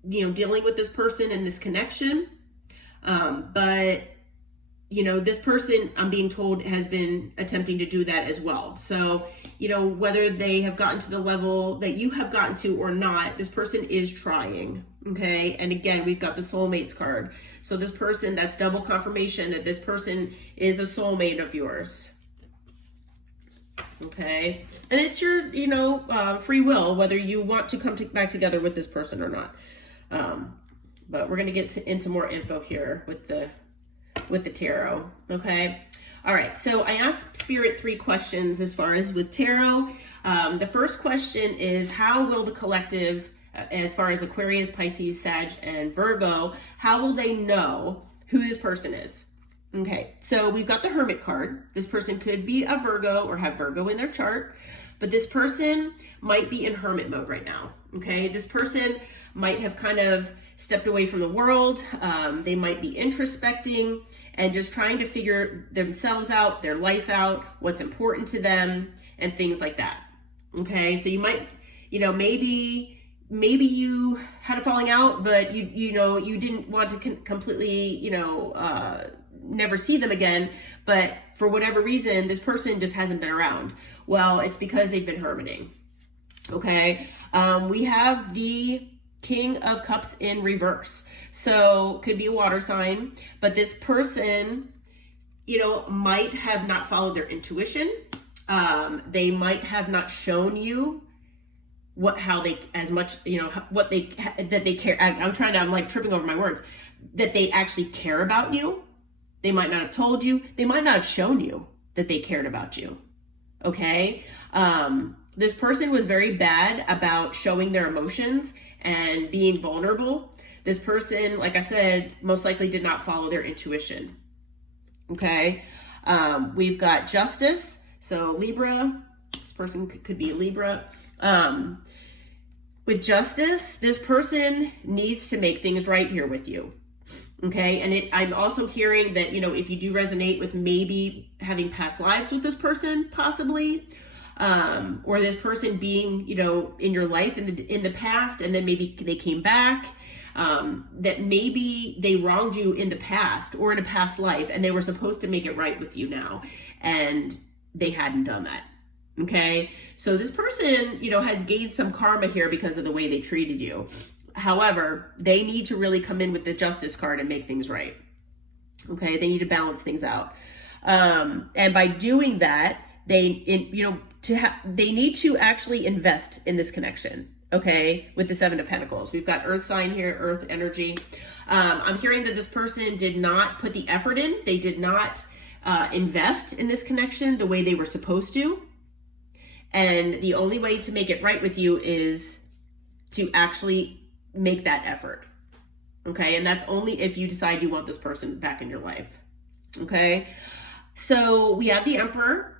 you know, dealing with this person and this connection. But, you know, this person, I'm being told, has been attempting to do that as well. So, you know, whether they have gotten to the level that you have gotten to or not, this person is trying. Okay. And again, we've got the soulmates card. So this person, that's double confirmation that this person is a soulmate of yours. Okay. And it's your, you know, free will, whether you want to come back together with this person or not. But we're going to get into more info here with the tarot. Okay. All right. So I asked Spirit 3 questions as far as with tarot. The first question is, how will the collective, as far as Aquarius, Pisces, Sag, and Virgo, how will they know who this person is? Okay, so we've got the Hermit card. This person could be a Virgo or have Virgo in their chart, but this person might be in hermit mode right now. Okay, this person might have kind of stepped away from the world. They might be introspecting and just trying to figure themselves out, their life out, what's important to them, and things like that. Okay, so you might, you know, maybe you had a falling out, but you know, you didn't want to completely, you know, never see them again, but for whatever reason, this person just hasn't been around. Well, it's because they've been hermiting. Okay, we have the King of Cups in reverse. So could be a water sign, but this person, you know, might have not followed their intuition. They might have not shown you how they, as much, you know, that they care. I'm like tripping over my words, that they actually care about you. They might not have told you. They might not have shown you that they cared about you. Okay. This person was very bad about showing their emotions and being vulnerable. This person, like I said, most likely did not follow their intuition. Okay. We've got Justice. So Libra, this person could be a Libra. With Justice, this person needs to make things right here with you. Okay. And I'm also hearing that, you know, if you do resonate with maybe having past lives with this person, possibly, or this person being, you know, in your life in the past, and then maybe they came back, that maybe they wronged you in the past or in a past life, and they were supposed to make it right with you now, and they hadn't done that. Okay. So this person, you know, has gained some karma here because of the way they treated you. However, they need to really come in with the Justice card and make things right. Okay. They need to balance things out. And by doing that, they need to actually invest in this connection. Okay. With the 7 of Pentacles, we've got Earth sign here, Earth energy. I'm hearing that this person did not put the effort in. They did not invest in this connection the way they were supposed to. And the only way to make it right with you is to actually make that effort. Okay. And that's only if you decide you want this person back in your life. Okay. So we have the Emperor.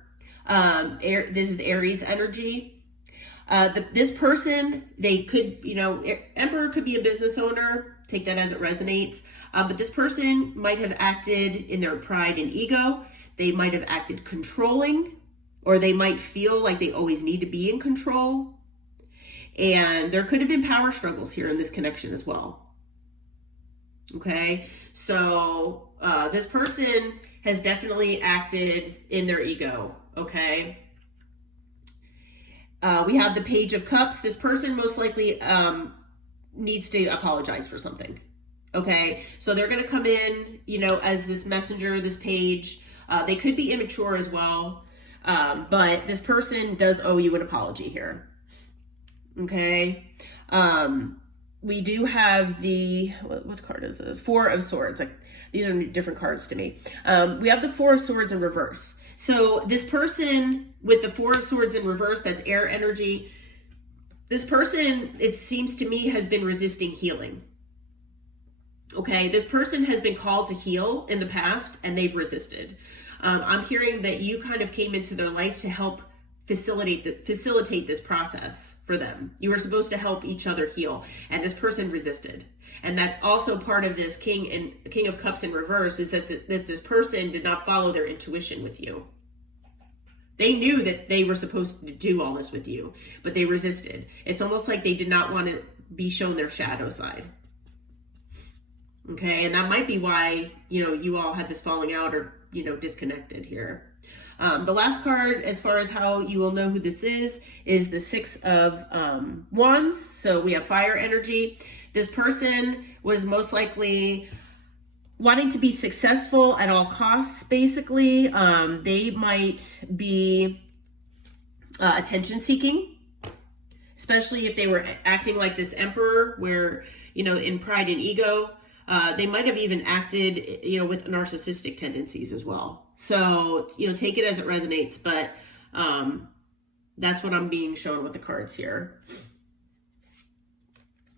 This is Aries energy. This person, they could, you know, Emperor could be a business owner. Take that as it resonates. But this person might have acted in their pride and ego. They might have acted controlling, or they might feel like they always need to be in control. And there could have been power struggles here in this connection as well. Okay. So, this person has definitely acted in their ego. Okay. We have the Page of Cups. This person most likely, needs to apologize for something. Okay. So they're going to come in, you know, as this messenger, this page. They could be immature as well. But this person does owe you an apology here. Okay. We do have the, what card is this? 4 of Swords. Like, these are different cards to me. We have the 4 of Swords in reverse. So this person with the 4 of Swords in reverse, that's air energy. This person, it seems to me, has been resisting healing. Okay. This person has been called to heal in the past and they've resisted. I'm hearing that you kind of came into their life to help facilitate this process for them. You were supposed to help each other heal, and this person resisted. And that's also part of this King of Cups in reverse, is that this person did not follow their intuition with you. They knew that they were supposed to do all this with you, but they resisted. It's almost like they did not want to be shown their shadow side. Okay, and that might be why, you all had this falling out or, disconnected here. The last card, as far as how you will know who this is the Six of Wands. So we have fire energy. This person was most likely wanting to be successful at all costs, basically. They might be attention seeking, especially if they were acting like this emperor where, in pride and ego. They might have even acted, with narcissistic tendencies as well. So, take it as it resonates, but that's what I'm being shown with the cards here.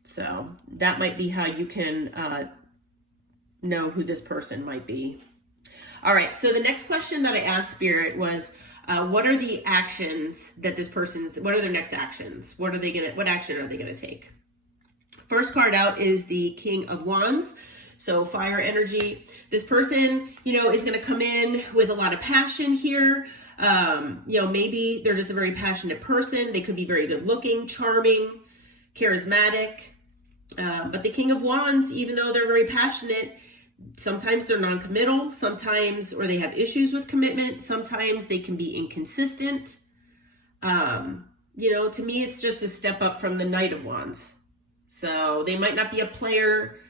So that might be how you can know who this person might be. All right, so the next question that I asked Spirit was, what are the actions that what are their next actions? What action are they gonna take? First card out is the King of Wands. So fire energy. This person, is going to come in with a lot of passion here. Maybe they're just a very passionate person. They could be very good looking, charming, charismatic. But the King of Wands, even though they're very passionate, sometimes they're non-committal, or they have issues with commitment. Sometimes they can be inconsistent. To me, it's just a step up from the Knight of Wands. So they might not be a player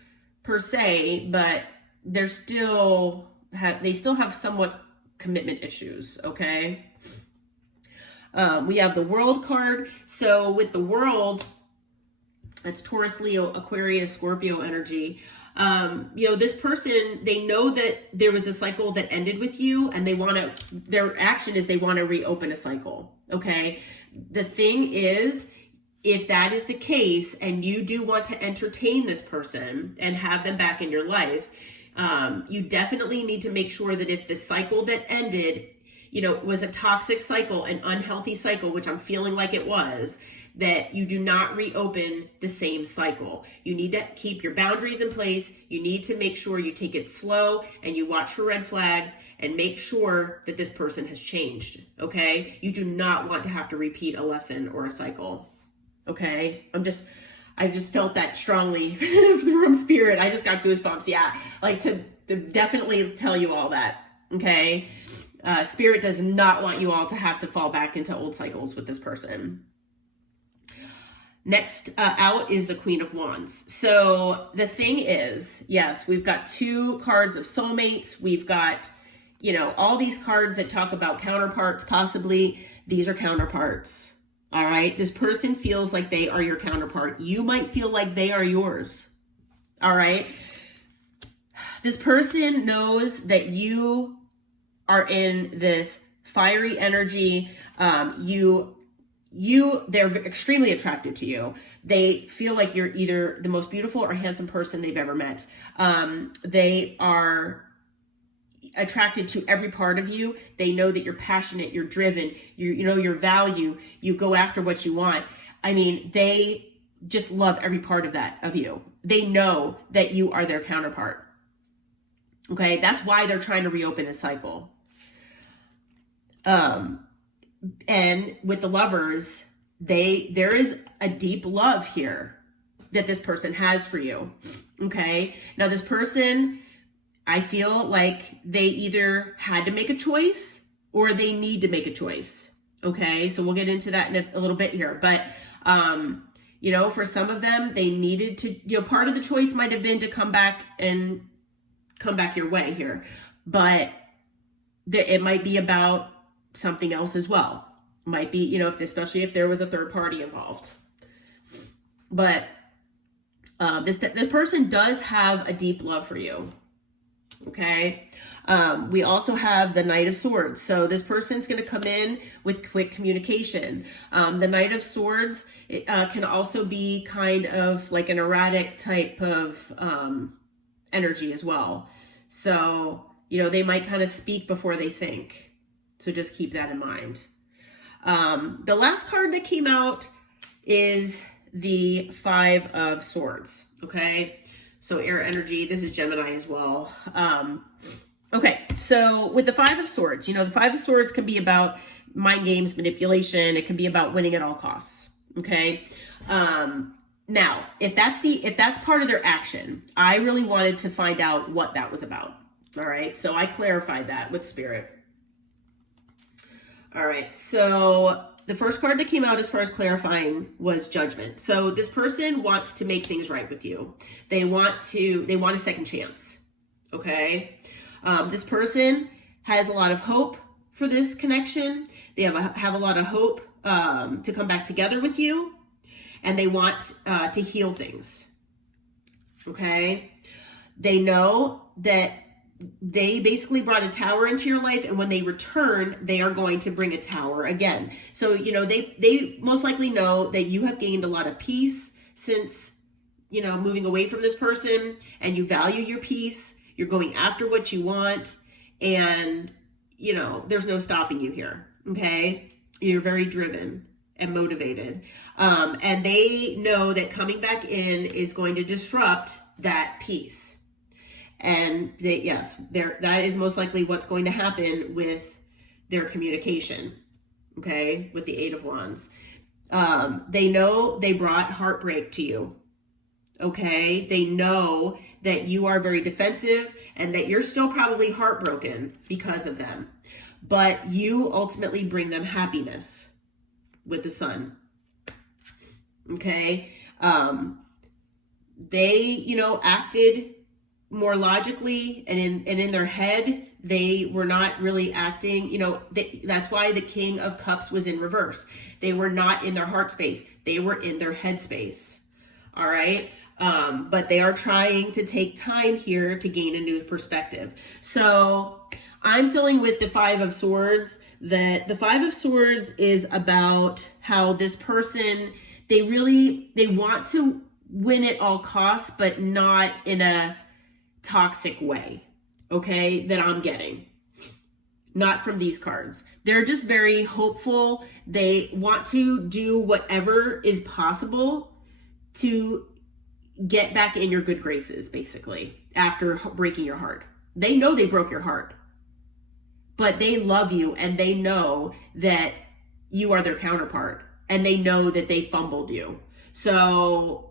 per se, but they still have somewhat commitment issues. Okay. We have the World card. So with the World, that's Taurus, Leo, Aquarius, Scorpio energy. This person, they know that there was a cycle that ended with you, and their action is they want to reopen a cycle. Okay. The thing is, if that is the case and you do want to entertain this person and have them back in your life, you definitely need to make sure that if the cycle that ended, was a toxic cycle, an unhealthy cycle, which I'm feeling like it was, that you do not reopen the same cycle. You need to keep your boundaries in place. You need to make sure you take it slow and you watch for red flags and make sure that this person has changed. Okay. You do not want to have to repeat a lesson or a cycle. Okay. I just felt that strongly from Spirit. I just got goosebumps. Yeah. Like to definitely tell you all that. Okay. Spirit does not want you all to have to fall back into old cycles with this person. Next out is the Queen of Wands. So the thing is, yes, we've got 2 cards of soulmates. We've got, all these cards that talk about counterparts, possibly. These are counterparts. All right. This person feels like they are your counterpart. You might feel like they are yours. All right. This person knows that you are in this fiery energy. They're extremely attracted to you. They feel like you're either the most beautiful or handsome person they've ever met. They are attracted to every part of you. They know that you're passionate, you're driven, you know your value, you go after what you want. I mean, they just love every part of you. They know that you are their counterpart. Okay, that's why they're trying to reopen the cycle. And with the Lovers, there is a deep love here that this person has for you. Okay, now this person, I feel like they either had to make a choice or they need to make a choice. Okay, so we'll get into that in a little bit here. But, for some of them, they needed to, part of the choice might have been to come back your way here. But it might be about something else as well. Might be, especially if there was a third party involved. But this person does have a deep love for you. Okay. We also have the Knight of Swords. So this person's going to come in with quick communication. The Knight of Swords can also be kind of like an erratic type of energy as well. So, they might kind of speak before they think. So just keep that in mind. The last card that came out is the Five of Swords. Okay, so air energy. This is Gemini as well. Okay, so with the Five of Swords, the Five of Swords can be about mind games, manipulation. It can be about winning at all costs. Okay. Now, if that's part of their action, I really wanted to find out what that was about. All right. So I clarified that with Spirit. All right. So the first card that came out as far as clarifying was Judgment. So this person wants to make things right with you. They want a second chance. Okay. This person has a lot of hope for this connection. They have a lot of hope to come back together with you, and they want to heal things. Okay? They know that they basically brought a tower into your life, and when they return, they are going to bring a tower again. So, they most likely know that you have gained a lot of peace since, moving away from this person, and you value your peace. You're going after what you want, and, there's no stopping you here. Okay? You're very driven and motivated. And they know that coming back in is going to disrupt that peace. And that is most likely what's going to happen with their communication. Okay? With the Eight of Wands. They know they brought heartbreak to you. Okay? They know that you are very defensive and that you're still probably heartbroken because of them. But you ultimately bring them happiness with the Sun. Okay? They, acted more logically, and in their head, they were not really acting, that's why the King of Cups was in reverse. They were not in their heart space. They were in their head space. All right? But they are trying to take time here to gain a new perspective. So I'm feeling with the Five of Swords that the Five of Swords is about how this person, they want to win at all costs, but not in a toxic way. Okay, that I'm getting. Not from these cards. They're just very hopeful. They want to do whatever is possible to get back in your good graces, basically, after breaking your heart. They know they broke your heart, but they love you, and they know that you are their counterpart, and they know that they fumbled you. So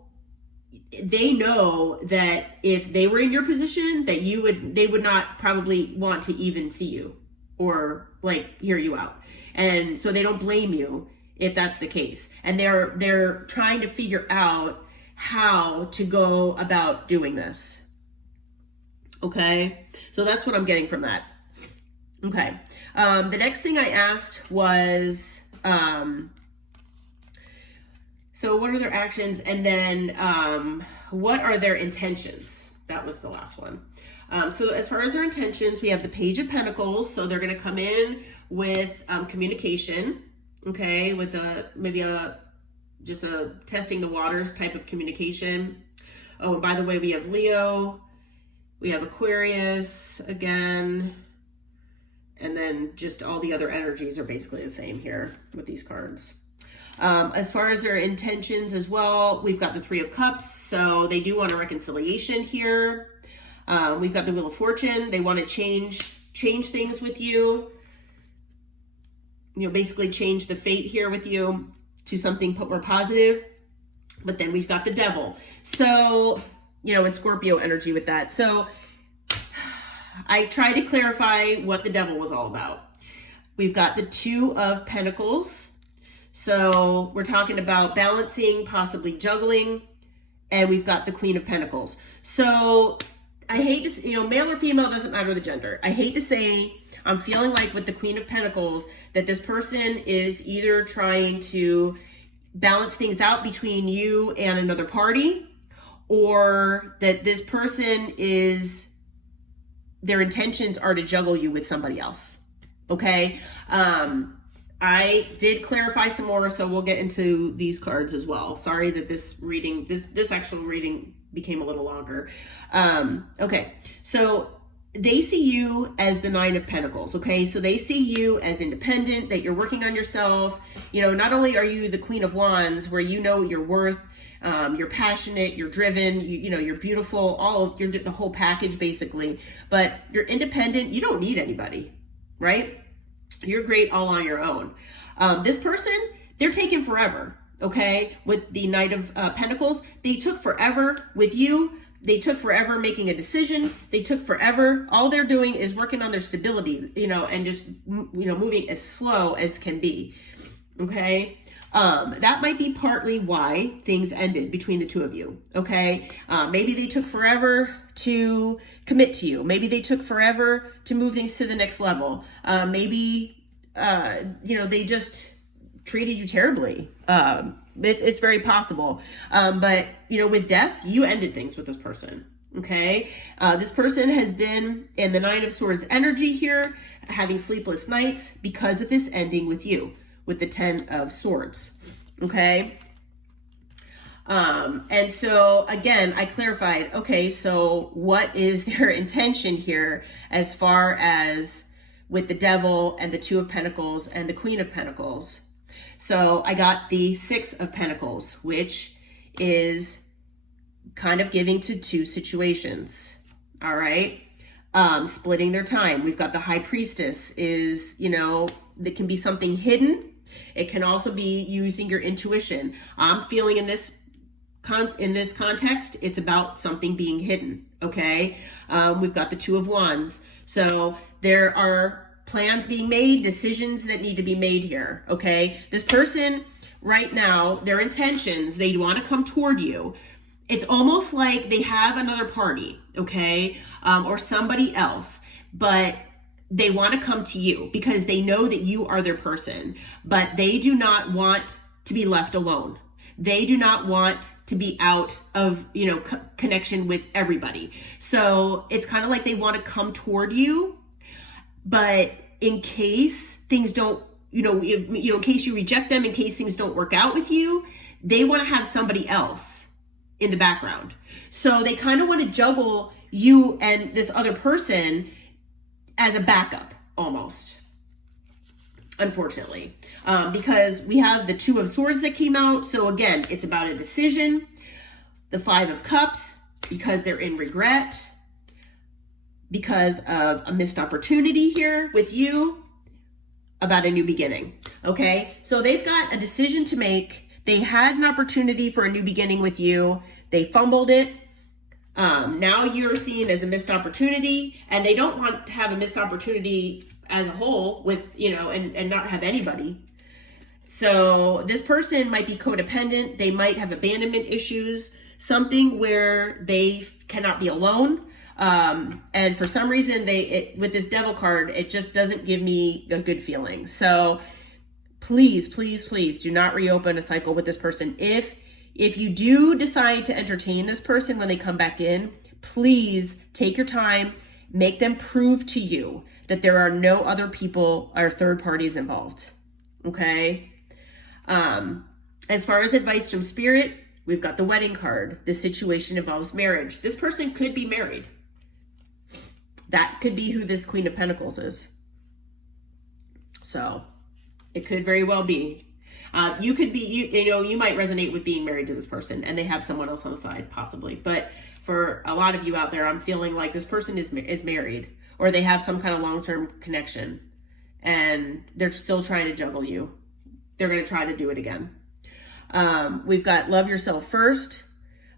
they know that if they were in your position, that they would not probably want to even see you or hear you out. And so they don't blame you if that's the case. And they're trying to figure out how to go about doing this. Okay? So that's what I'm getting from that. Okay. The next thing I asked was, so what are their actions? And then what are their intentions? That was the last one. So as far as their intentions, we have the Page of Pentacles. So they're going to come in with communication. Okay. With just a testing the waters type of communication. Oh, and by the way, we have Leo. We have Aquarius again. And then just all the other energies are basically the same here with these cards. As far as their intentions as well, we've got the Three of Cups. So they do want a reconciliation here. We've got the Wheel of Fortune. They want to change things with you. Basically change the fate here with you to something more positive. But then we've got the Devil. So, and Scorpio energy with that. So I tried to clarify what the Devil was all about. We've got the Two of Pentacles. So we're talking about balancing, possibly juggling. And we've got the Queen of Pentacles. So I hate to say, male or female, doesn't matter the gender. I hate to say, I'm feeling like with the Queen of Pentacles that this person is either trying to balance things out between you and another party, or that this person their intentions are to juggle you with somebody else. Okay. I did clarify some more, so we'll get into these cards as well. Sorry that this actual reading became a little longer. Okay. So they see you as the Nine of Pentacles, okay? So they see you as independent, that you're working on yourself. You know, not only are you the Queen of Wands, where you know your worth, you're passionate, you're driven, you know, you're beautiful, you're the whole package basically, but you're independent, you don't need anybody, right? You're great all on your own. This person, they're taking forever, okay? With the Knight of Pentacles, they took forever with you. They took forever making a decision. They took forever. All they're doing is working on their stability, you know, and just, you know, moving as slow as can be. Okay. That might be partly why things ended between the two of you. Okay. Maybe they took forever to commit to you. Maybe they took forever to move things to the next level. Maybe, you know, they just treated you terribly. It's very possible. But, you know, with death, you ended things with this person. Okay. This person has been in the Nine of Swords energy here, having sleepless nights because of this ending with you, with the Ten of Swords. Okay. And so again, I clarified, okay, so what is their intention here as far as with the Devil and the Two of Pentacles and the Queen of Pentacles? So I got the Six of Pentacles, which is kind of giving to two situations. All right. Splitting their time. We've got the High Priestess is, you know, that can be something hidden. It can also be using your intuition. I'm feeling in this context, it's about something being hidden. Okay. We've got the Two of Wands. So there are plans being made, decisions that need to be made here, okay? This person right now, their intentions, they want to come toward you. It's almost like they have another party, okay? Or somebody else, but they want to come to you because they know that you are their person, but they do not want to be left alone. They do not want to be out of, you know, connection with everybody. So it's kind of like they want to come toward you, but in case things don't, in case you reject them, in case things don't work out with you, they want to have somebody else in the background. So they kind of want to juggle you and this other person as a backup almost, unfortunately, because we have the Two of Swords that came out. So again, it's about a decision. The Five of Cups, because they're in regret, because of a missed opportunity here with you, about a new beginning. Okay, so they've got a decision to make. They had an opportunity for a new beginning with you. They fumbled it. Now you're seen as a missed opportunity, and they don't want to have a missed opportunity as a whole with, you know, and not have anybody. So this person might be codependent. They might have abandonment issues, something where they cannot be alone. And for some reason, with this Devil card, it just doesn't give me a good feeling. So please, please, please do not reopen a cycle with this person. If you do decide to entertain this person when they come back in, please take your time, make them prove to you that there are no other people or third parties involved. Okay. As far as advice from Spirit, we've got the Wedding card. This situation involves marriage. This person could be married. That could be who this Queen of Pentacles is. So it could very well be. You could be, you might resonate with being married to this person and they have someone else on the side, possibly. But for a lot of you out there, I'm feeling like this person is married, or they have some kind of long-term connection and they're still trying to juggle you. They're going to try to do it again. We've got love yourself first.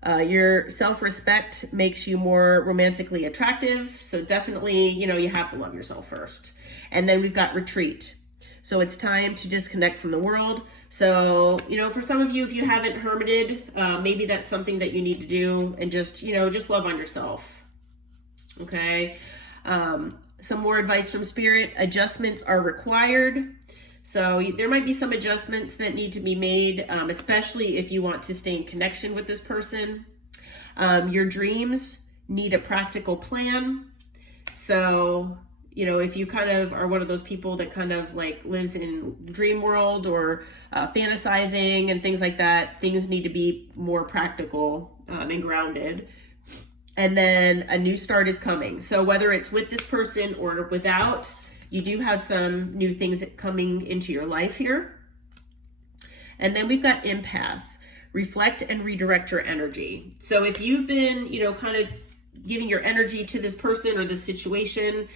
Your self-respect makes you more romantically attractive. So definitely, you have to love yourself first. And then we've got retreat. So it's time to disconnect from the world. So, for some of you, if you haven't hermited, maybe that's something that you need to do, and just love on yourself. Okay. Some more advice from Spirit. Adjustments are required. So there might be some adjustments that need to be made, especially if you want to stay in connection with this person. Your dreams need a practical plan. So, if you kind of are one of those people that kind of like lives in dream world or fantasizing and things like that, things need to be more practical and grounded. And then a new start is coming. So whether it's with this person or without, you do have some new things coming into your life here. And then we've got impasse. Reflect and redirect your energy. So if you've been, kind of giving your energy to this person or this situation,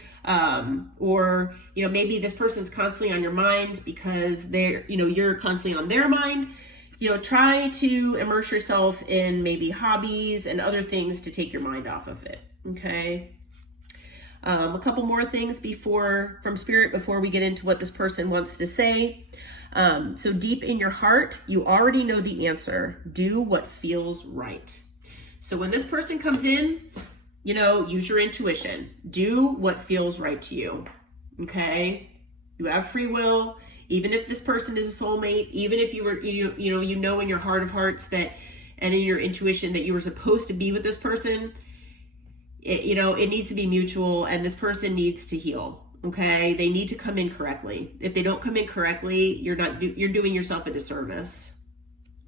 or, maybe this person's constantly on your mind because you're constantly on their mind, try to immerse yourself in maybe hobbies and other things to take your mind off of it. Okay. A couple more things from Spirit before we get into what this person wants to say. So deep in your heart, you already know the answer. Do what feels right. So when this person comes in, use your intuition. Do what feels right to you. Okay. You have free will. Even if this person is a soulmate, even if you were, in your heart of hearts that, and in your intuition that you were supposed to be with this person, it needs to be mutual, and this person needs to heal. Okay. They need to come in correctly. If they don't come in correctly, you're doing yourself a disservice.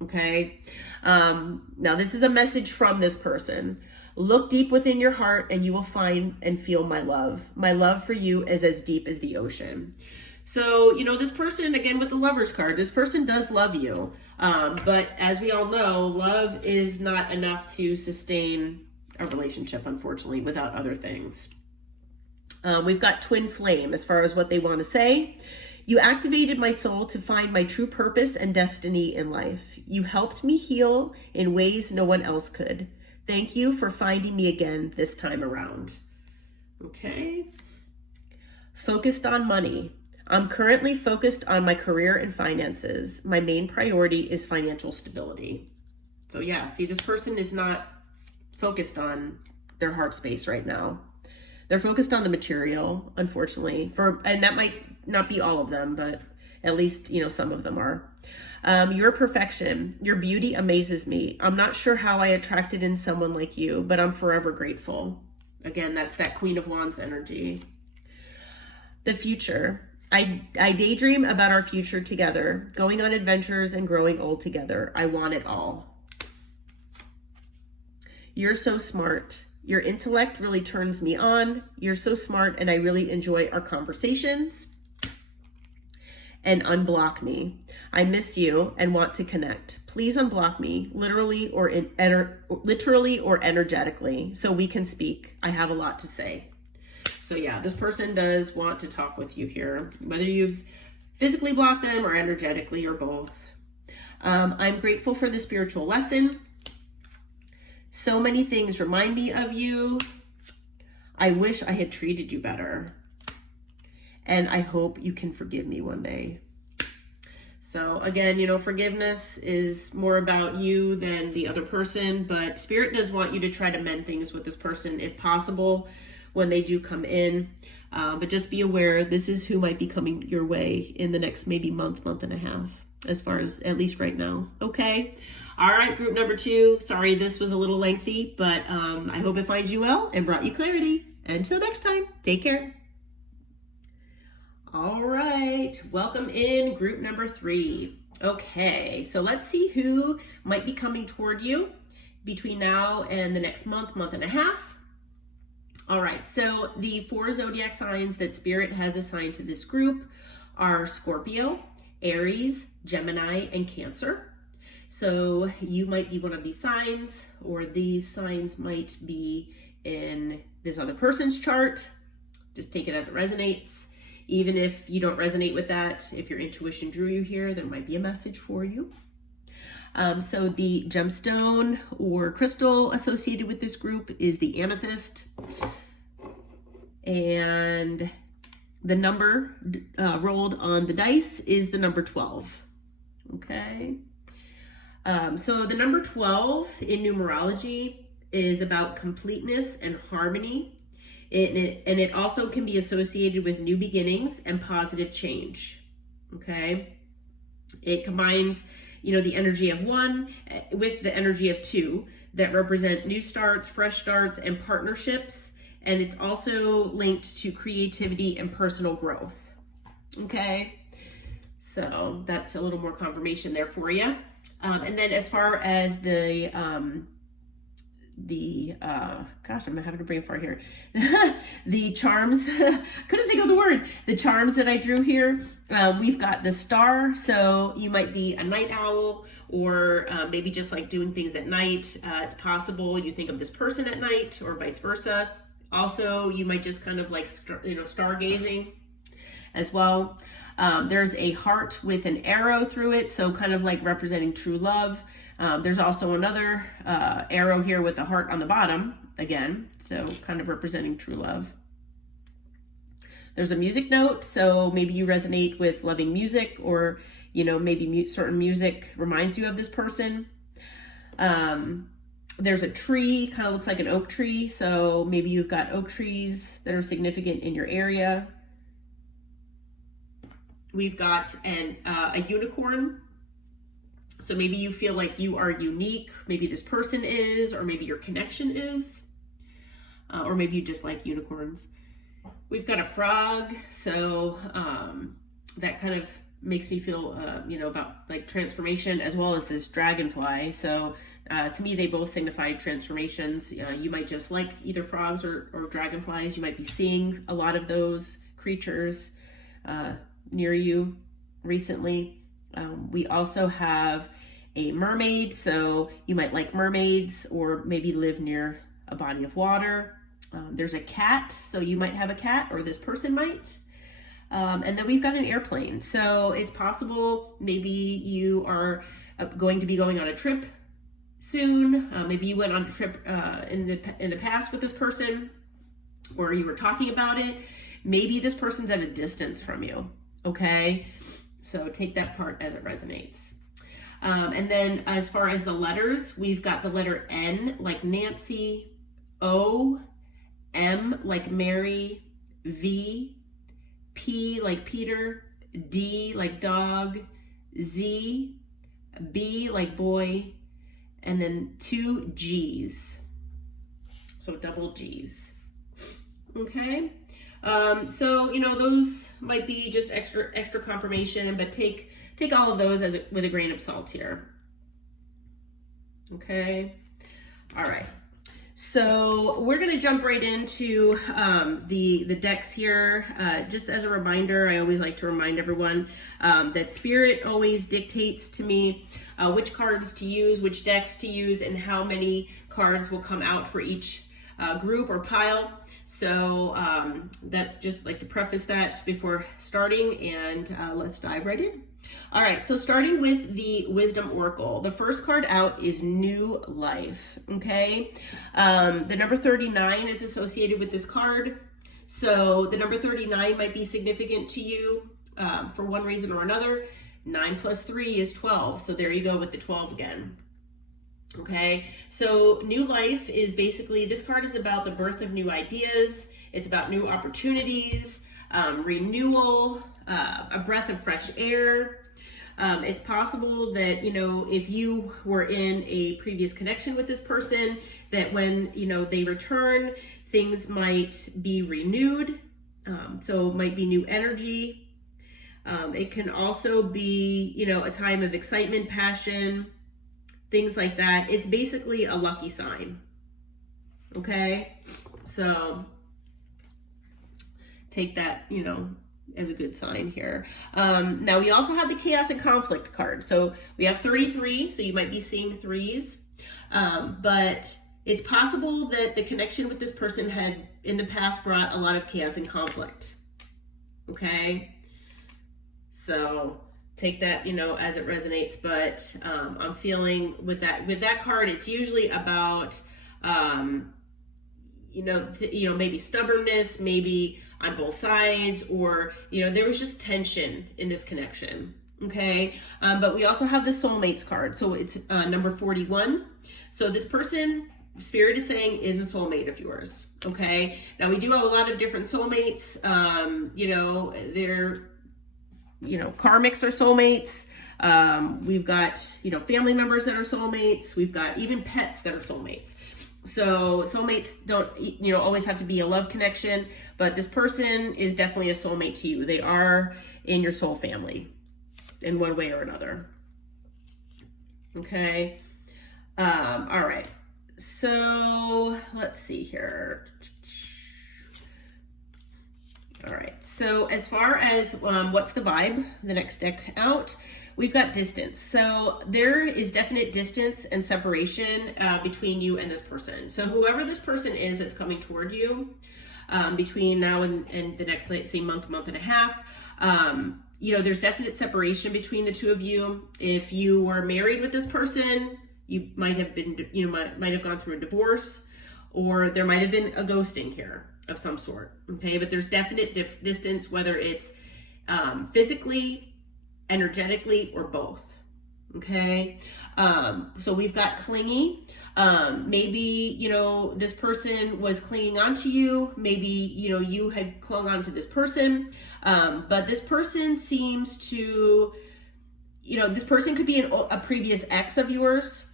Okay. Now this is a message from this person. Look deep within your heart and you will find and feel my love. My love for you is as deep as the ocean. So, this person, again, with the Lovers card, this person does love you. But as we all know, love is not enough to sustain a relationship, unfortunately, without other things. We've got twin flame as far as what they want to say. You activated my soul to find my true purpose and destiny in life. You helped me heal in ways no one else could. Thank you for finding me again this time around. Okay. Focused on money. I'm currently focused on my career and finances. My main priority is financial stability. So yeah, see, this person is not focused on their heart space right now. They're focused on the material, unfortunately, and that might not be all of them, but at least, some of them are. Your perfection, your beauty amazes me. I'm not sure how I attracted in someone like you, but I'm forever grateful. Again, that's that Queen of Wands energy. The future. I daydream about our future together, going on adventures and growing old together. I want it all. You're so smart. Your intellect really turns me on. You're so smart and I really enjoy our conversations. And unblock me. I miss you and want to connect. Please unblock me, literally or energetically, so we can speak. I have a lot to say. So yeah, this person does want to talk with you here, whether you've physically blocked them or energetically or both. I'm grateful for the spiritual lesson. So many things remind me of you. I wish I had treated you better. And I hope you can forgive me one day. So again, forgiveness is more about you than the other person, but Spirit does want you to try to mend things with this person if possible when they do come in. But just be aware, this is who might be coming your way in the next maybe month and a half, as far as at least right now. Okay. All right, group number 2. Sorry, this was a little lengthy, but I hope it finds you well and brought you clarity. Until next time, take care. All right, welcome in group number 3. Okay, so let's see who might be coming toward you between now and the next month and a half. All right, so the 4 zodiac signs that Spirit has assigned to this group are Scorpio, Aries, Gemini, and Cancer. So you might be one of these signs, or these signs might be in this other person's chart. Just take it as it resonates. Even if you don't resonate with that, if your intuition drew you here, there might be a message for you. So the gemstone or crystal associated with this group is the amethyst. And the number rolled on the dice is the number 12. Okay. So the number 12 in numerology is about completeness and harmony. And it also can be associated with new beginnings and positive change. Okay. It combines, the energy of 1 with the energy of 2 that represent new starts, fresh starts, and partnerships. And it's also linked to creativity and personal growth. Okay. So that's a little more confirmation there for you. And then as far as the gosh, I'm having a brain fart here. The charms, couldn't think of the word. The charms that I drew here. We've got the star, so you might be a night owl, or maybe just like doing things at night. It's possible you think of this person at night, or vice versa. Also, you might just kind of like, stargazing as well. There's a heart with an arrow through it, so kind of like representing true love. There's also another arrow here with the heart on the bottom, again, so kind of representing true love. There's a music note, so maybe you resonate with loving music, or, maybe certain music reminds you of this person. There's a tree, kind of looks like an oak tree, so maybe you've got oak trees that are significant in your area. We've got a unicorn. So maybe you feel like you are unique. Maybe this person is, or maybe your connection is, or maybe you just like unicorns. We've got a frog. So that kind of makes me feel, about like transformation, as well as this dragonfly. So to me, they both signify transformations. You might just like either frogs or dragonflies. You might be seeing a lot of those creatures near you recently. We also have a mermaid, so you might like mermaids, or maybe live near a body of water. There's a cat, so you might have a cat, or this person might. And then we've got an airplane, so it's possible maybe you are going to be going on a trip soon. Maybe you went on a trip in the past with this person, or you were talking about it. Maybe this person's at a distance from you. Okay, so take that part as it resonates. And then as far as the letters, we've got the letter N like Nancy, O, M like Mary, V, P like Peter, D like dog, Z, B like boy, and then 2 G's. So double G's. Okay. So, those might be just extra confirmation, but take all of those with a grain of salt here. Okay. All right. So we're going to jump right into the decks here. Just as a reminder, I always like to remind everyone that Spirit always dictates to me which cards to use, which decks to use, and how many cards will come out for each group or pile. So that just like to preface that before starting, and let's dive right in. All right, so starting with the Wisdom Oracle, the first card out is New Life, okay? The number 39 is associated with this card. So the number 39 might be significant to you for one reason or another. 9 plus 3 is 12, so there you go with the 12 again. Okay, so New Life is basically, this card is about the birth of new ideas. It's about new opportunities, renewal, a breath of fresh air. It's possible that, if you were in a previous connection with this person, that when, they return, things might be renewed. So it might be new energy. It can also be, a time of excitement, passion, things like that. It's basically a lucky sign. Okay, so take that, as a good sign here. Now we also have the Chaos and Conflict card. So we have 33, so you might be seeing threes. But it's possible that the connection with this person had in the past brought a lot of chaos and conflict. Okay, so take that, as it resonates, but I'm feeling with that card, it's usually about, maybe stubbornness, maybe on both sides, or, there was just tension in this connection. Okay. But we also have the Soulmates card. So it's number 41. So this person, Spirit is saying, is a soulmate of yours. Okay. Now we do have a lot of different soulmates. They're, karmics are soulmates. We've got, family members that are soulmates. We've got even pets that are soulmates. So soulmates don't, always have to be a love connection, but this person is definitely a soulmate to you. They are in your soul family in one way or another. Okay. All right. So let's see here. All right, so as far as what's the vibe, the next deck out, we've got distance. So there is definite distance and separation between you and this person. So whoever this person is that's coming toward you between now and the next, let's say, month and a half, there's definite separation between the two of you. If you were married with this person, you might have been, might have gone through a divorce, or there might have been a ghosting here of some sort, okay? But there's definite distance, whether it's physically, energetically, or both, okay? So we've got clingy. Maybe, this person was clinging on to you. Maybe, you had clung on to this person. But this person seems to, this person could be a previous ex of yours.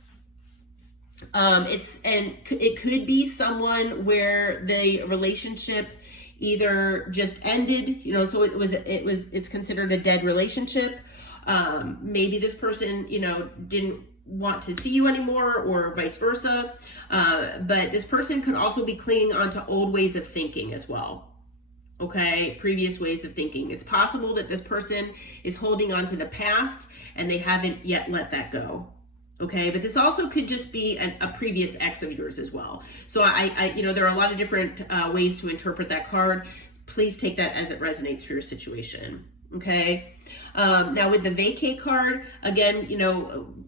It could be someone where the relationship either just ended, so it's considered a dead relationship. Maybe this person, didn't want to see you anymore, or vice versa. But this person could also be clinging onto old ways of thinking as well. Okay, previous ways of thinking. It's possible that this person is holding on to the past and they haven't yet let that go. Okay, but this also could just be a previous ex of yours as well. So there are a lot of different ways to interpret that card. Please take that as it resonates for your situation. Okay. Now with the vacate card, again,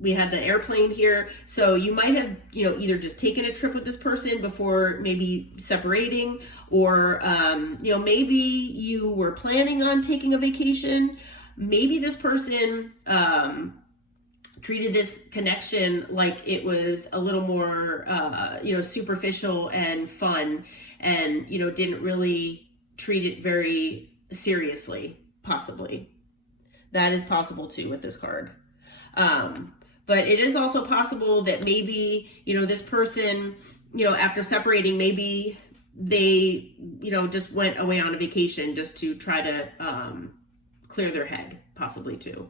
we had the airplane here. So you might have, either just taken a trip with this person before maybe separating, or, maybe you were planning on taking a vacation. Maybe this person, treated this connection like it was a little more, superficial and fun, and, didn't really treat it very seriously, possibly. That is possible too with this card. But it is also possible that maybe, this person, after separating, maybe they, just went away on a vacation just to try to clear their head, possibly too.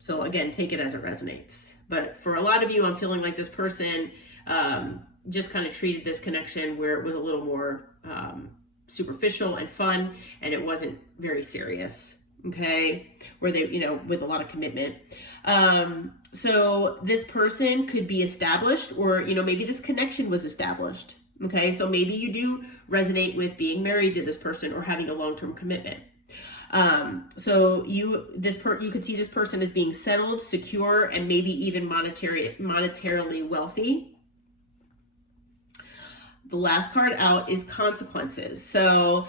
So again, take it as it resonates. But for a lot of you, I'm feeling like this person just kind of treated this connection where it was a little more superficial and fun, and it wasn't very serious. Okay, where they, with a lot of commitment. So this person could be established, or, maybe this connection was established. Okay, so maybe you do resonate with being married to this person or having a long-term commitment. So you could see this person as being settled, secure, and maybe even monetarily wealthy. The last card out is consequences. So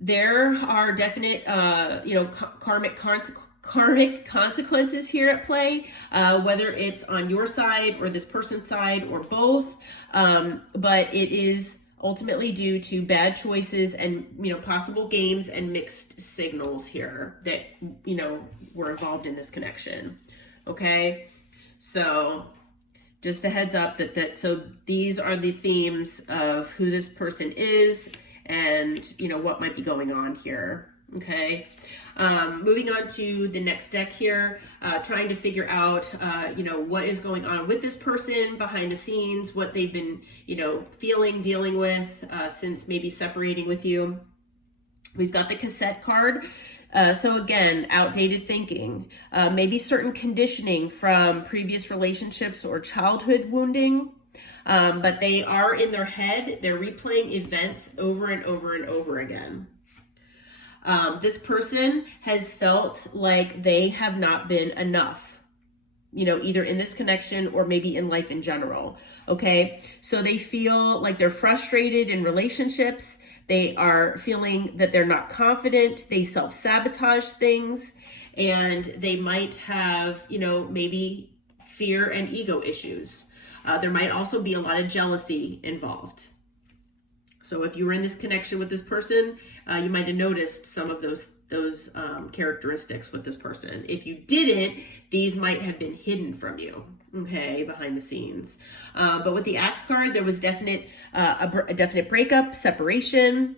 there are definite, karmic consequences here at play, whether it's on your side or this person's side or both. But it is ultimately due to bad choices and, possible games and mixed signals here that, were involved in this connection. Okay. So just a heads up so these are the themes of who this person is and, what might be going on here. Okay. Moving on to the next deck here, trying to figure out, what is going on with this person behind the scenes, what they've been, feeling, dealing with, since maybe separating with you. We've got the cassette card. So again, outdated thinking, maybe certain conditioning from previous relationships or childhood wounding. But they are in their head. They're replaying events over and over and over again. This person has felt like they have not been enough, either in this connection or maybe in life in general. Okay. So they feel like they're frustrated in relationships. They are feeling that they're not confident. They self-sabotage things, and they might have, maybe fear and ego issues. There might also be a lot of jealousy involved. So if you were in this connection with this person, you might have noticed some of those characteristics with this person. If you didn't, these might have been hidden from you, okay, behind the scenes. But with the Axe card, there was a definite breakup, separation.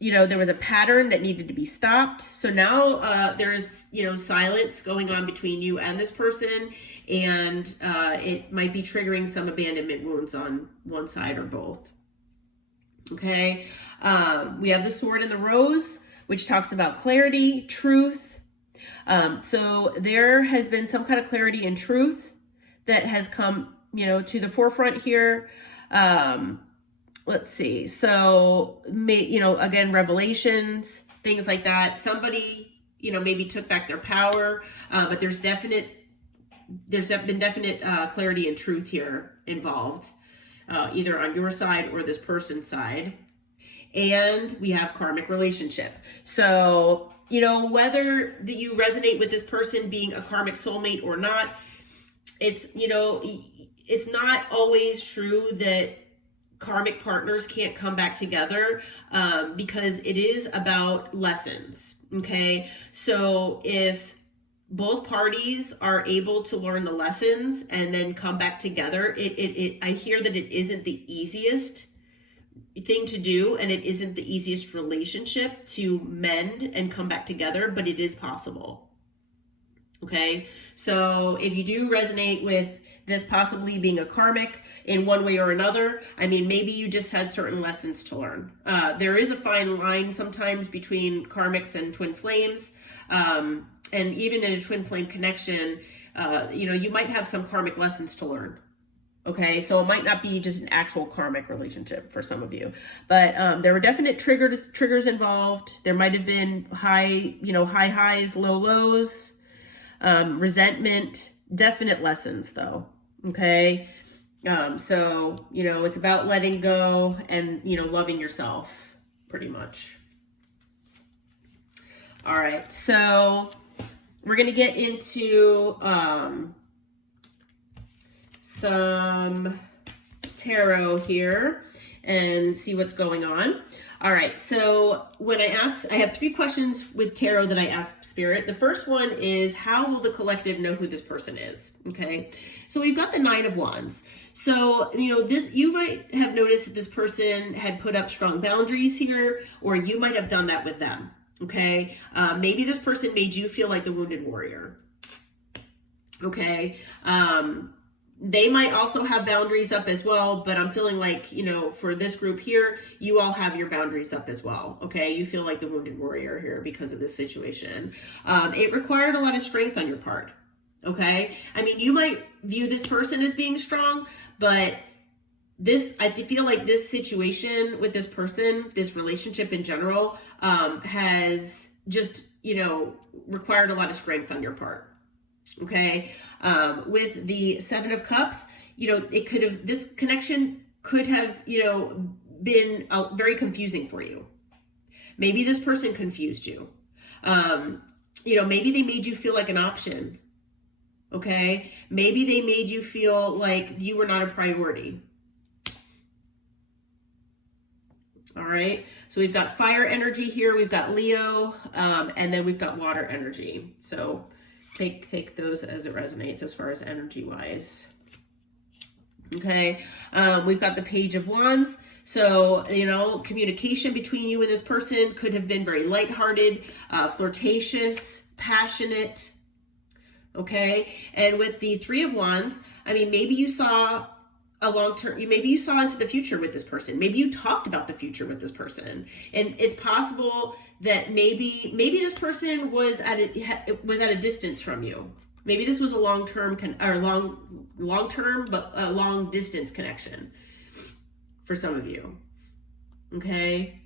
there was a pattern that needed to be stopped. So now there's, silence going on between you and this person, and it might be triggering some abandonment wounds on one side or both. Okay. We have the sword and the rose, which talks about clarity, truth. So there has been some kind of clarity and truth that has come, to the forefront here. Let's see. So, again, revelations, things like that. Somebody, maybe took back their power, but there's been definite clarity and truth here involved, either on your side or this person's side. And we have karmic relationship. So, whether that you resonate with this person being a karmic soulmate or not, it's not always true that karmic partners can't come back together, because it is about lessons. Okay. So if both parties are able to learn the lessons and then come back together, I hear that it isn't the easiest thing to do, and it isn't the easiest relationship to mend and come back together, but it is possible. Okay. So if you do resonate with this possibly being a karmic in one way or another, maybe you just had certain lessons to learn. There is a fine line sometimes between karmics and twin flames. And even in a twin flame connection, you might have some karmic lessons to learn. Okay, so it might not be just an actual karmic relationship for some of you, but there were definite triggers involved. There might have been high highs, low lows, resentment, definite lessons though. Okay. So, it's about letting go and, loving yourself pretty much. All right. So we're going to get into, some tarot here and see what's going on. All right. So I have 3 questions with tarot that I ask Spirit. The first one is, how will the collective know who this person is? Okay. So we've got the 9 of Wands. So, you might have noticed that this person had put up strong boundaries here, or you might have done that with them. Okay. Maybe this person made you feel like the wounded warrior. Okay. They might also have boundaries up as well, but I'm feeling like, for this group here, you all have your boundaries up as well. Okay. You feel like the wounded warrior here because of this situation. It required a lot of strength on your part. Okay. You might view this person as being strong, but I feel like this situation with this person, this relationship in general, has just, required a lot of strength on your part. Okay. With the 7 of Cups, this connection could have, been very confusing for you. Maybe this person confused you. Maybe they made you feel like an option. Okay. Maybe they made you feel like you were not a priority. All right. So we've got fire energy here. We've got Leo, and then we've got water energy. So take those as it resonates as far as energy wise. Okay. We've got the Page of Wands. So, communication between you and this person could have been very lighthearted, flirtatious, passionate. Okay. And with the 3 of Wands, maybe you saw maybe you saw into the future with this person. Maybe you talked about the future with this person. And it's possible that maybe this person was at a distance from you. Maybe this was a long-term but a long distance connection for some of you. Okay.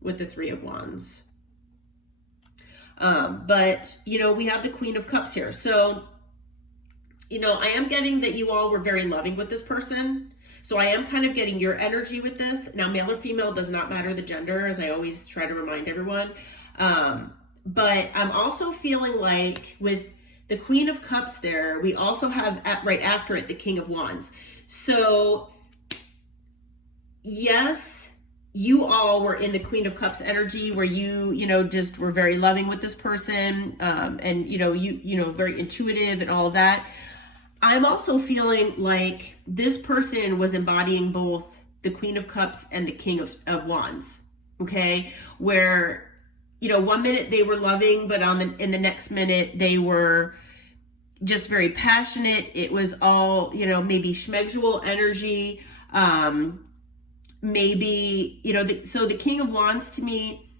With the 3 of Wands. But we have the Queen of Cups here. So, I am getting that you all were very loving with this person. So I am kind of getting your energy with this. Now, male or female does not matter the gender, as I always try to remind everyone. But I'm also feeling like with the Queen of Cups there, we also have right after it, the King of Wands. So yes, you all were in the Queen of Cups energy where you just were very loving with this person. And, very intuitive and all of that. I'm also feeling like this person was embodying both the Queen of Cups and the King of Wands. okay? Where, one minute they were loving, but in the next minute they were just very passionate. It was all, maybe schmegdual energy. Maybe, so the King of Wands to me,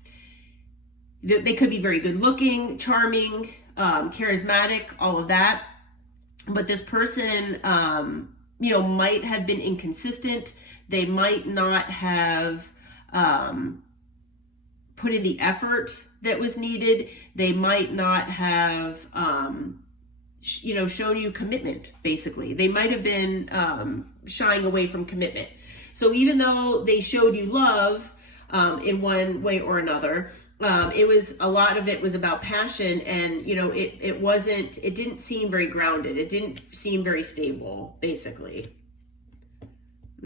they could be very good looking, charming, charismatic, all of that. But this person, might have been inconsistent. They might not have put in the effort that was needed. They might not have, shown you commitment, basically. They might have been shying away from commitment. So even though they showed you love in one way or another, a lot of it was about passion, and it didn't seem very grounded. It didn't seem very stable, basically.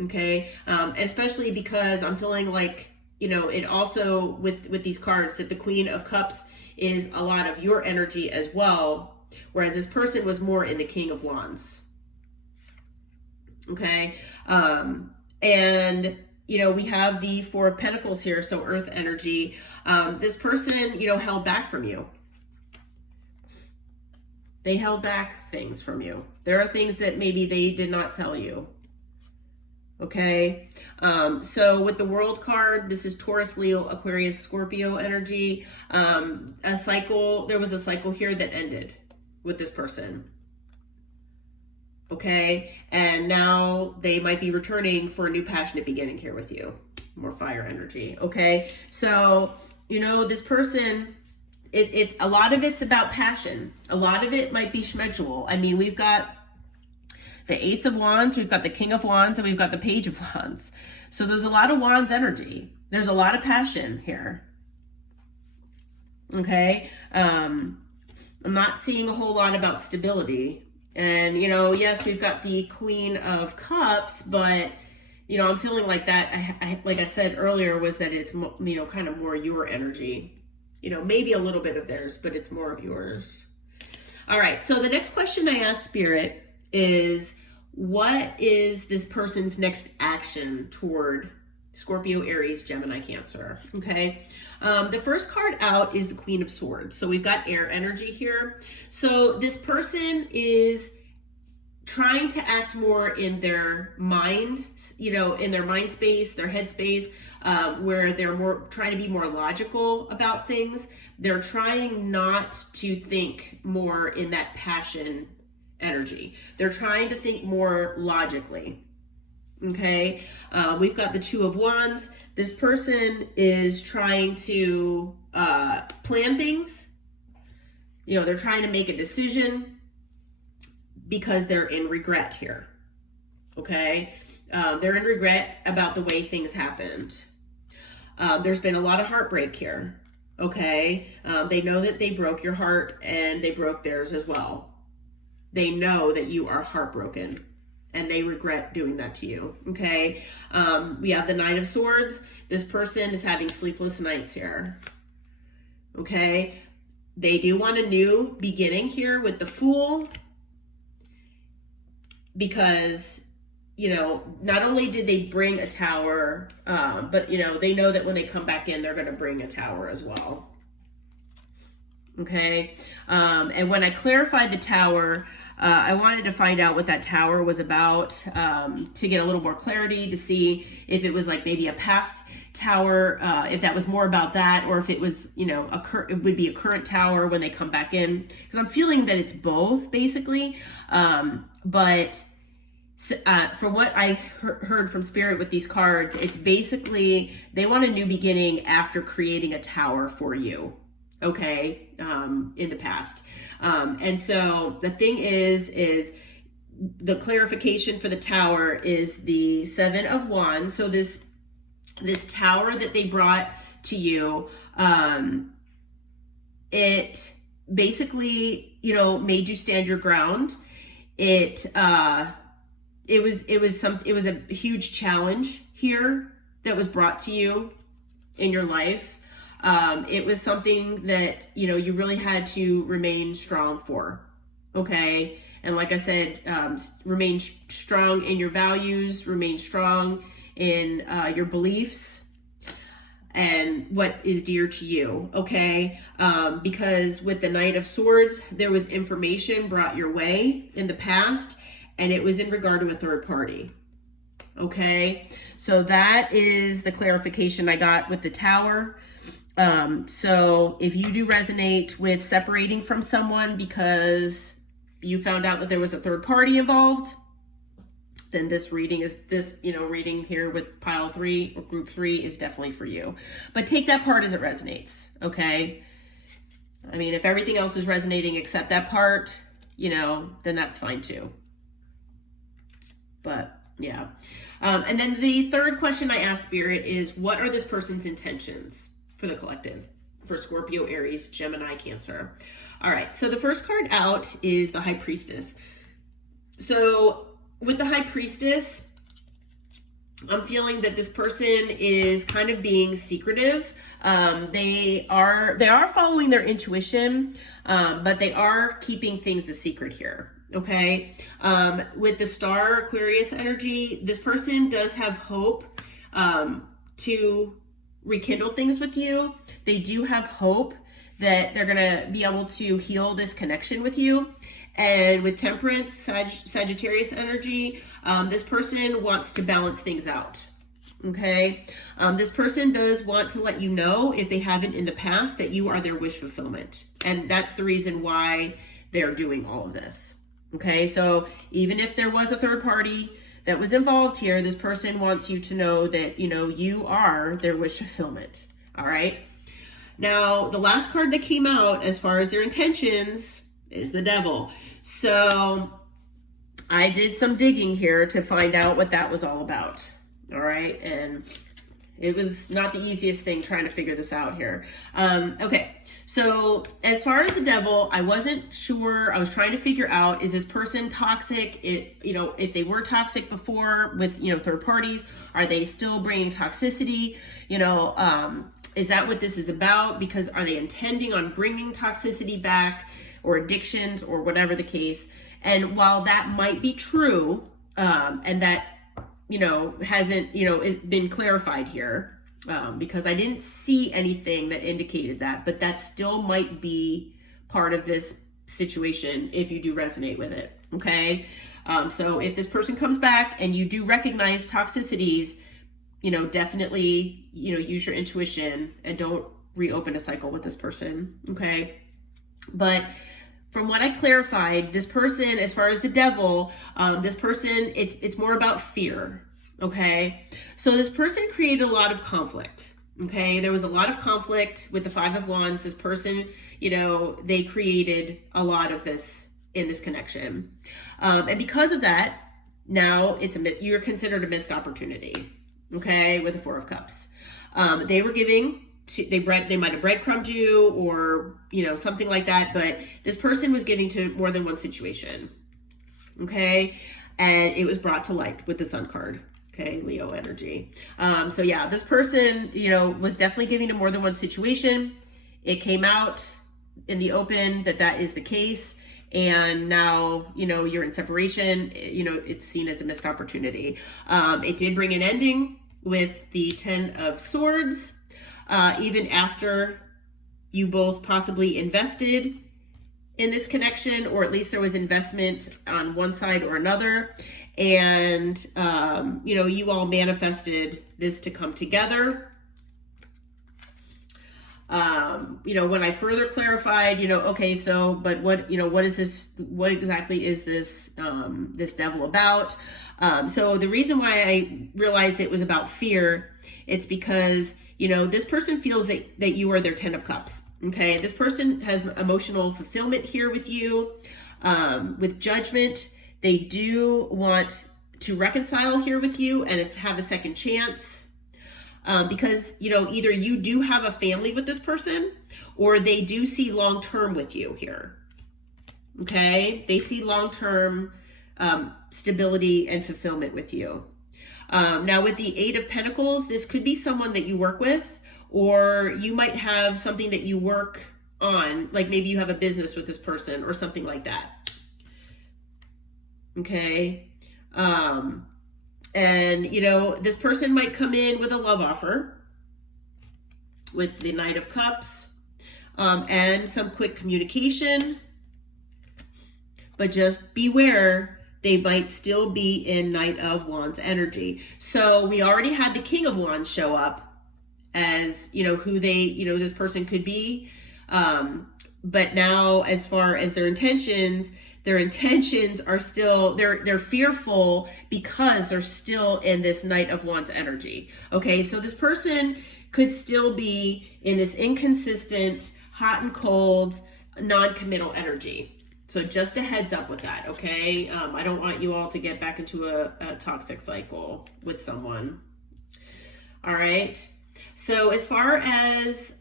Okay, especially because I'm feeling like, it also with these cards that the Queen of Cups is a lot of your energy as well, whereas this person was more in the King of Wands. Okay, and we have the Four of Pentacles here, so earth energy. This person, held back from you. They held back things from you. There are things that maybe they did not tell you. Okay, so with the World card, this is Taurus, Leo, Aquarius, Scorpio energy. There was a cycle here that ended with this person. Okay, and now they might be returning for a new passionate beginning here with you. More fire energy. Okay, so this person, a lot of it's about passion. A lot of it might be schmegdual. I mean, we've got the Ace of Wands, we've got the King of Wands, and we've got the Page of Wands. So there's a lot of Wands energy. There's a lot of passion here. Okay, I'm not seeing a whole lot about stability. And, yes, we've got the Queen of Cups, but, I'm feeling like that, like I said earlier, was that it's, kind of more your energy. Maybe a little bit of theirs, but it's more of yours. All right, so the next question I asked Spirit is, what is this person's next action toward Scorpio, Aries, Gemini, Cancer? Okay. The first card out is the Queen of Swords. So we've got air energy here. So this person is trying to act more in their mind, in their mind space, their head space, where they're more trying to be more logical about things. They're trying not to think more in that passion energy. They're trying to think more logically. Okay, we've got the Two of Wands. This person is trying to plan things. They're trying to make a decision because they're in regret here. Okay, they're in regret about the way things happened. There's been a lot of heartbreak here. Okay, they know that they broke your heart and they broke theirs as well. They know that you are heartbroken, and they regret doing that to you. Okay, we have the Knight of Swords. This person is having sleepless nights here. Okay, they do want a new beginning here with the Fool, because not only did they bring a tower, but they know that when they come back in, they're going to bring a tower as well. Okay, and when I clarified the tower, I wanted to find out what that tower was about, to get a little more clarity, to see if it was like maybe a past tower, if that was more about that, or if it was, it would be a current tower when they come back in, because I'm feeling that it's both, basically. But from what I heard from Spirit with these cards, it's basically they want a new beginning after creating a tower for you. Okay, in the past. And so the thing is the clarification for the tower is the Seven of Wands. So this tower that they brought to you, it basically, made you stand your ground. It was a huge challenge here that was brought to you in your life. It was something that, you really had to remain strong for. Okay. And like I said, remain strong in your values, remain strong in your beliefs. and what is dear to you, okay? Because with the Knight of Swords, there was information brought your way in the past, and it was in regard to a third party, okay? So that is the clarification I got with the Tower. So if you do resonate with separating from someone because you found out that there was a third party involved, then this reading reading here with pile 3 or group 3 is definitely for you. But take that part as it resonates, okay? I mean, if everything else is resonating except that part, then that's fine too. But yeah. And then the third question I asked Spirit is, what are this person's intentions for the collective? For Scorpio, Aries, Gemini, Cancer. All right, so the first card out is the High Priestess. So with the High Priestess, I'm feeling that this person is kind of being secretive. They are following their intuition, but they are keeping things a secret here. Okay. With the Star Aquarius energy, this person does have hope to rekindle things with you. They do have hope that they're going to be able to heal this connection with you. And with Temperance, Sagittarius energy, this person wants to balance things out. Okay. This person does want to let you know, if they haven't in the past, that you are their wish fulfillment. And that's the reason why they're doing all of this. Okay. So even if there was a third party that was involved here, this person wants you to know that, you are their wish fulfillment. All right. Now, the last card that came out as far as their intentions is the Devil. So I did some digging here to find out what that was all about. All right. And it was not the easiest thing trying to figure this out here. Okay. So as far as the Devil, I wasn't sure. I was trying to figure out, is this person toxic? If they were toxic before with, third parties, are they still bringing toxicity? Is that what this is about? Because are they intending on bringing toxicity back, or addictions, or whatever the case? And while that might be true, and that, hasn't, been clarified here, because I didn't see anything that indicated that, but that still might be part of this situation if you do resonate with it. Okay. So if this person comes back and you do recognize toxicities, definitely, use your intuition and don't reopen a cycle with this person. Okay. But from what I clarified, this person, as far as the Devil, this person, it's more about fear. Okay. So this person created a lot of conflict. Okay. There was a lot of conflict with the Five of Wands. This person, they created a lot of this in this connection. And because of that, now you're considered a missed opportunity. Okay. With the Four of Cups. They were giving, they might have breadcrumbed you, or something like that, but this person was giving to more than one situation. Okay. And it was brought to light with the Sun card. Okay. Leo energy. So yeah, this person, was definitely giving to more than one situation. It came out in the open that is the case. And now, you're in separation, it's seen as a missed opportunity. It did bring an ending with the Ten of Swords. Even after you both possibly invested in this connection, or at least there was investment on one side or another. And, you all manifested this to come together. When I further clarified, okay, so, but what is this, what exactly is this, this Devil about? So the reason why I realized it was about fear, it's because, this person feels that you are their 10 of Cups. Okay. This person has emotional fulfillment here with you, with Judgment. They do want to reconcile here with you and have a second chance. Because, either you do have a family with this person, or they do see long-term with you here. Okay. They see long-term, stability and fulfillment with you. Now with the Eight of Pentacles, this could be someone that you work with, or you might have something that you work on, like maybe you have a business with this person or something like that. Okay. And, this person might come in with a love offer. with the Knight of Cups, and some quick communication, but just beware, they might still be in Knight of Wands energy. So we already had the King of Wands show up as, who they, this person could be. But now as far as their intentions are still, they're fearful because they're still in this Knight of Wands energy. Okay, so this person could still be in this inconsistent, hot and cold, non-committal energy. So just a heads up with that, okay? I don't want you all to get back into a toxic cycle with someone. All right. So as far as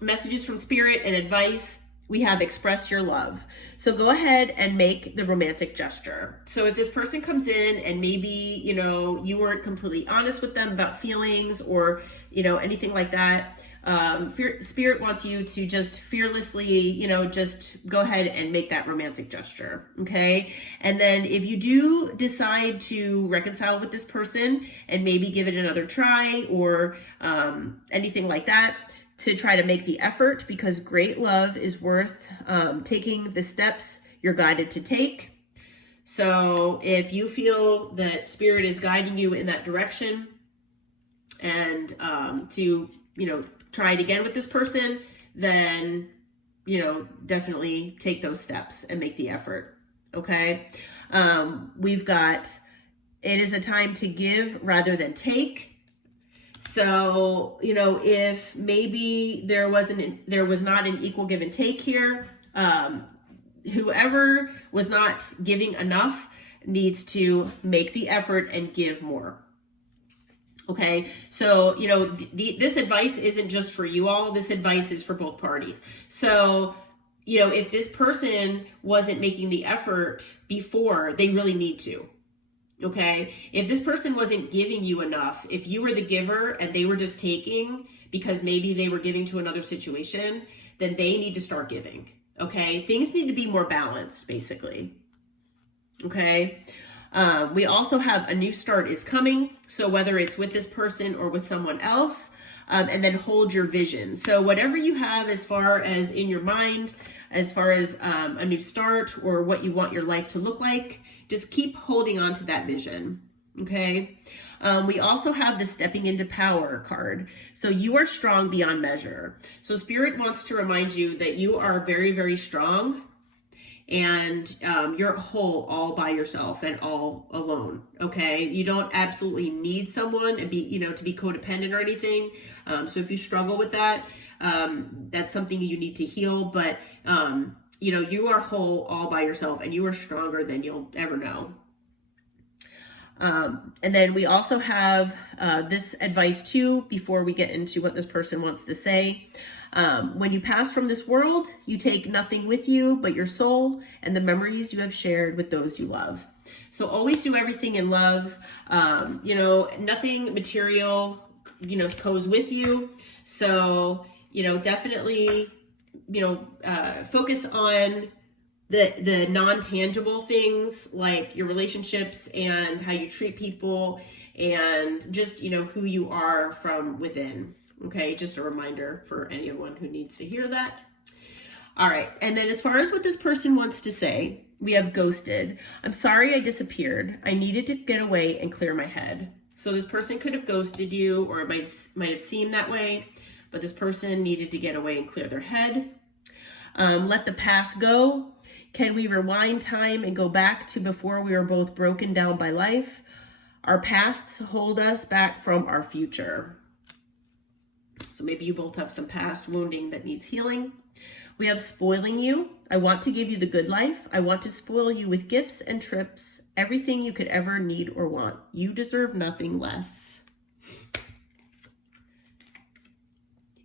messages from Spirit and advice, we have express your love. So go ahead and make the romantic gesture. So if this person comes in and maybe, you weren't completely honest with them about feelings or, anything like that, Spirit wants you to just fearlessly, just go ahead and make that romantic gesture. Okay. And then if you do decide to reconcile with this person and maybe give it another try or anything like that, to try to make the effort, because great love is worth taking the steps you're guided to take. So if you feel that Spirit is guiding you in that direction and to, try it again with this person, then, definitely take those steps and make the effort. Okay. We've got, it is a time to give rather than take. So, if maybe there was not an equal give and take here, whoever was not giving enough needs to make the effort and give more. Okay. So, this advice isn't just for you all. This advice is for both parties. So, if this person wasn't making the effort before, they really need to. Okay. If this person wasn't giving you enough, if you were the giver and they were just taking because maybe they were giving to another situation, then they need to start giving. Okay. Things need to be more balanced, basically. Okay. We also have a new start is coming. So whether it's with this person or with someone else, and then hold your vision. So whatever you have as far as in your mind, as far as a new start or what you want your life to look like, just keep holding on to that vision. Okay. We also have the stepping into power card. So you are strong beyond measure. So Spirit wants to remind you that you are very, very strong and you're whole all by yourself and all alone. Okay. You don't absolutely need someone and be, to be codependent or anything. So if you struggle with that, that's something you need to heal, but, you are whole all by yourself and you are stronger than you'll ever know. And then we also have this advice too, before we get into what this person wants to say. When you pass from this world, you take nothing with you but your soul and the memories you have shared with those you love. So always do everything in love. Nothing material, goes with you. So, definitely, focus on the non-tangible things like your relationships and how you treat people and just, who you are from within. Okay. Just a reminder for anyone who needs to hear that. All right. And then as far as what this person wants to say, we have ghosted. I'm sorry I disappeared. I needed to get away and clear my head. So this person could have ghosted you, or it might have seemed that way, but this person needed to get away and clear their head. Let the past go. Can we rewind time and go back to before we were both broken down by life? Our pasts hold us back from our future. So maybe you both have some past wounding that needs healing. We have spoiling you. I want to give you the good life. I want to spoil you with gifts and trips, everything you could ever need or want. You deserve nothing less.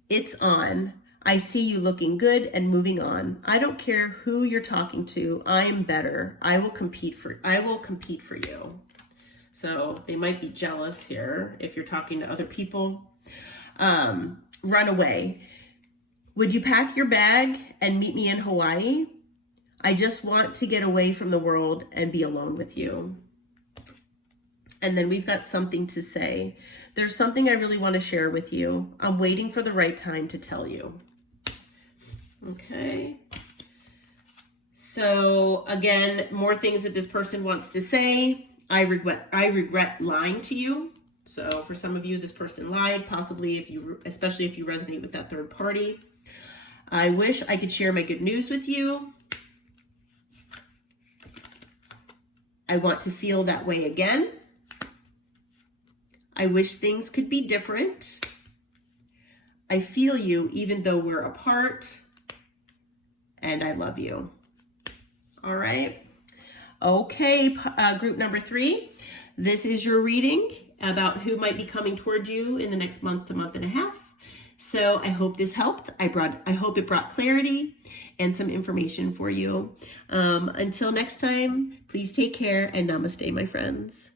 It's on. I see you looking good and moving on. I don't care who you're talking to. I am better. I will compete for you. So they might be jealous here if you're talking to other people. Run away. Would you pack your bag and meet me in Hawaii? I just want to get away from the world and be alone with you. And then we've got something to say. There's something I really want to share with you. I'm waiting for the right time to tell you. Okay. So again, more things that this person wants to say. I regret lying to you. So for some of you, this person lied, possibly especially if you resonate with that third party. I wish I could share my good news with you. I want to feel that way again. I wish things could be different. I feel you even though we're apart. And I love you. All right. Okay, group number 3. This is your reading about who might be coming toward you in the next month to month and a half. So I hope this helped. I hope it brought clarity and some information for you. Until next time, please take care and namaste, my friends.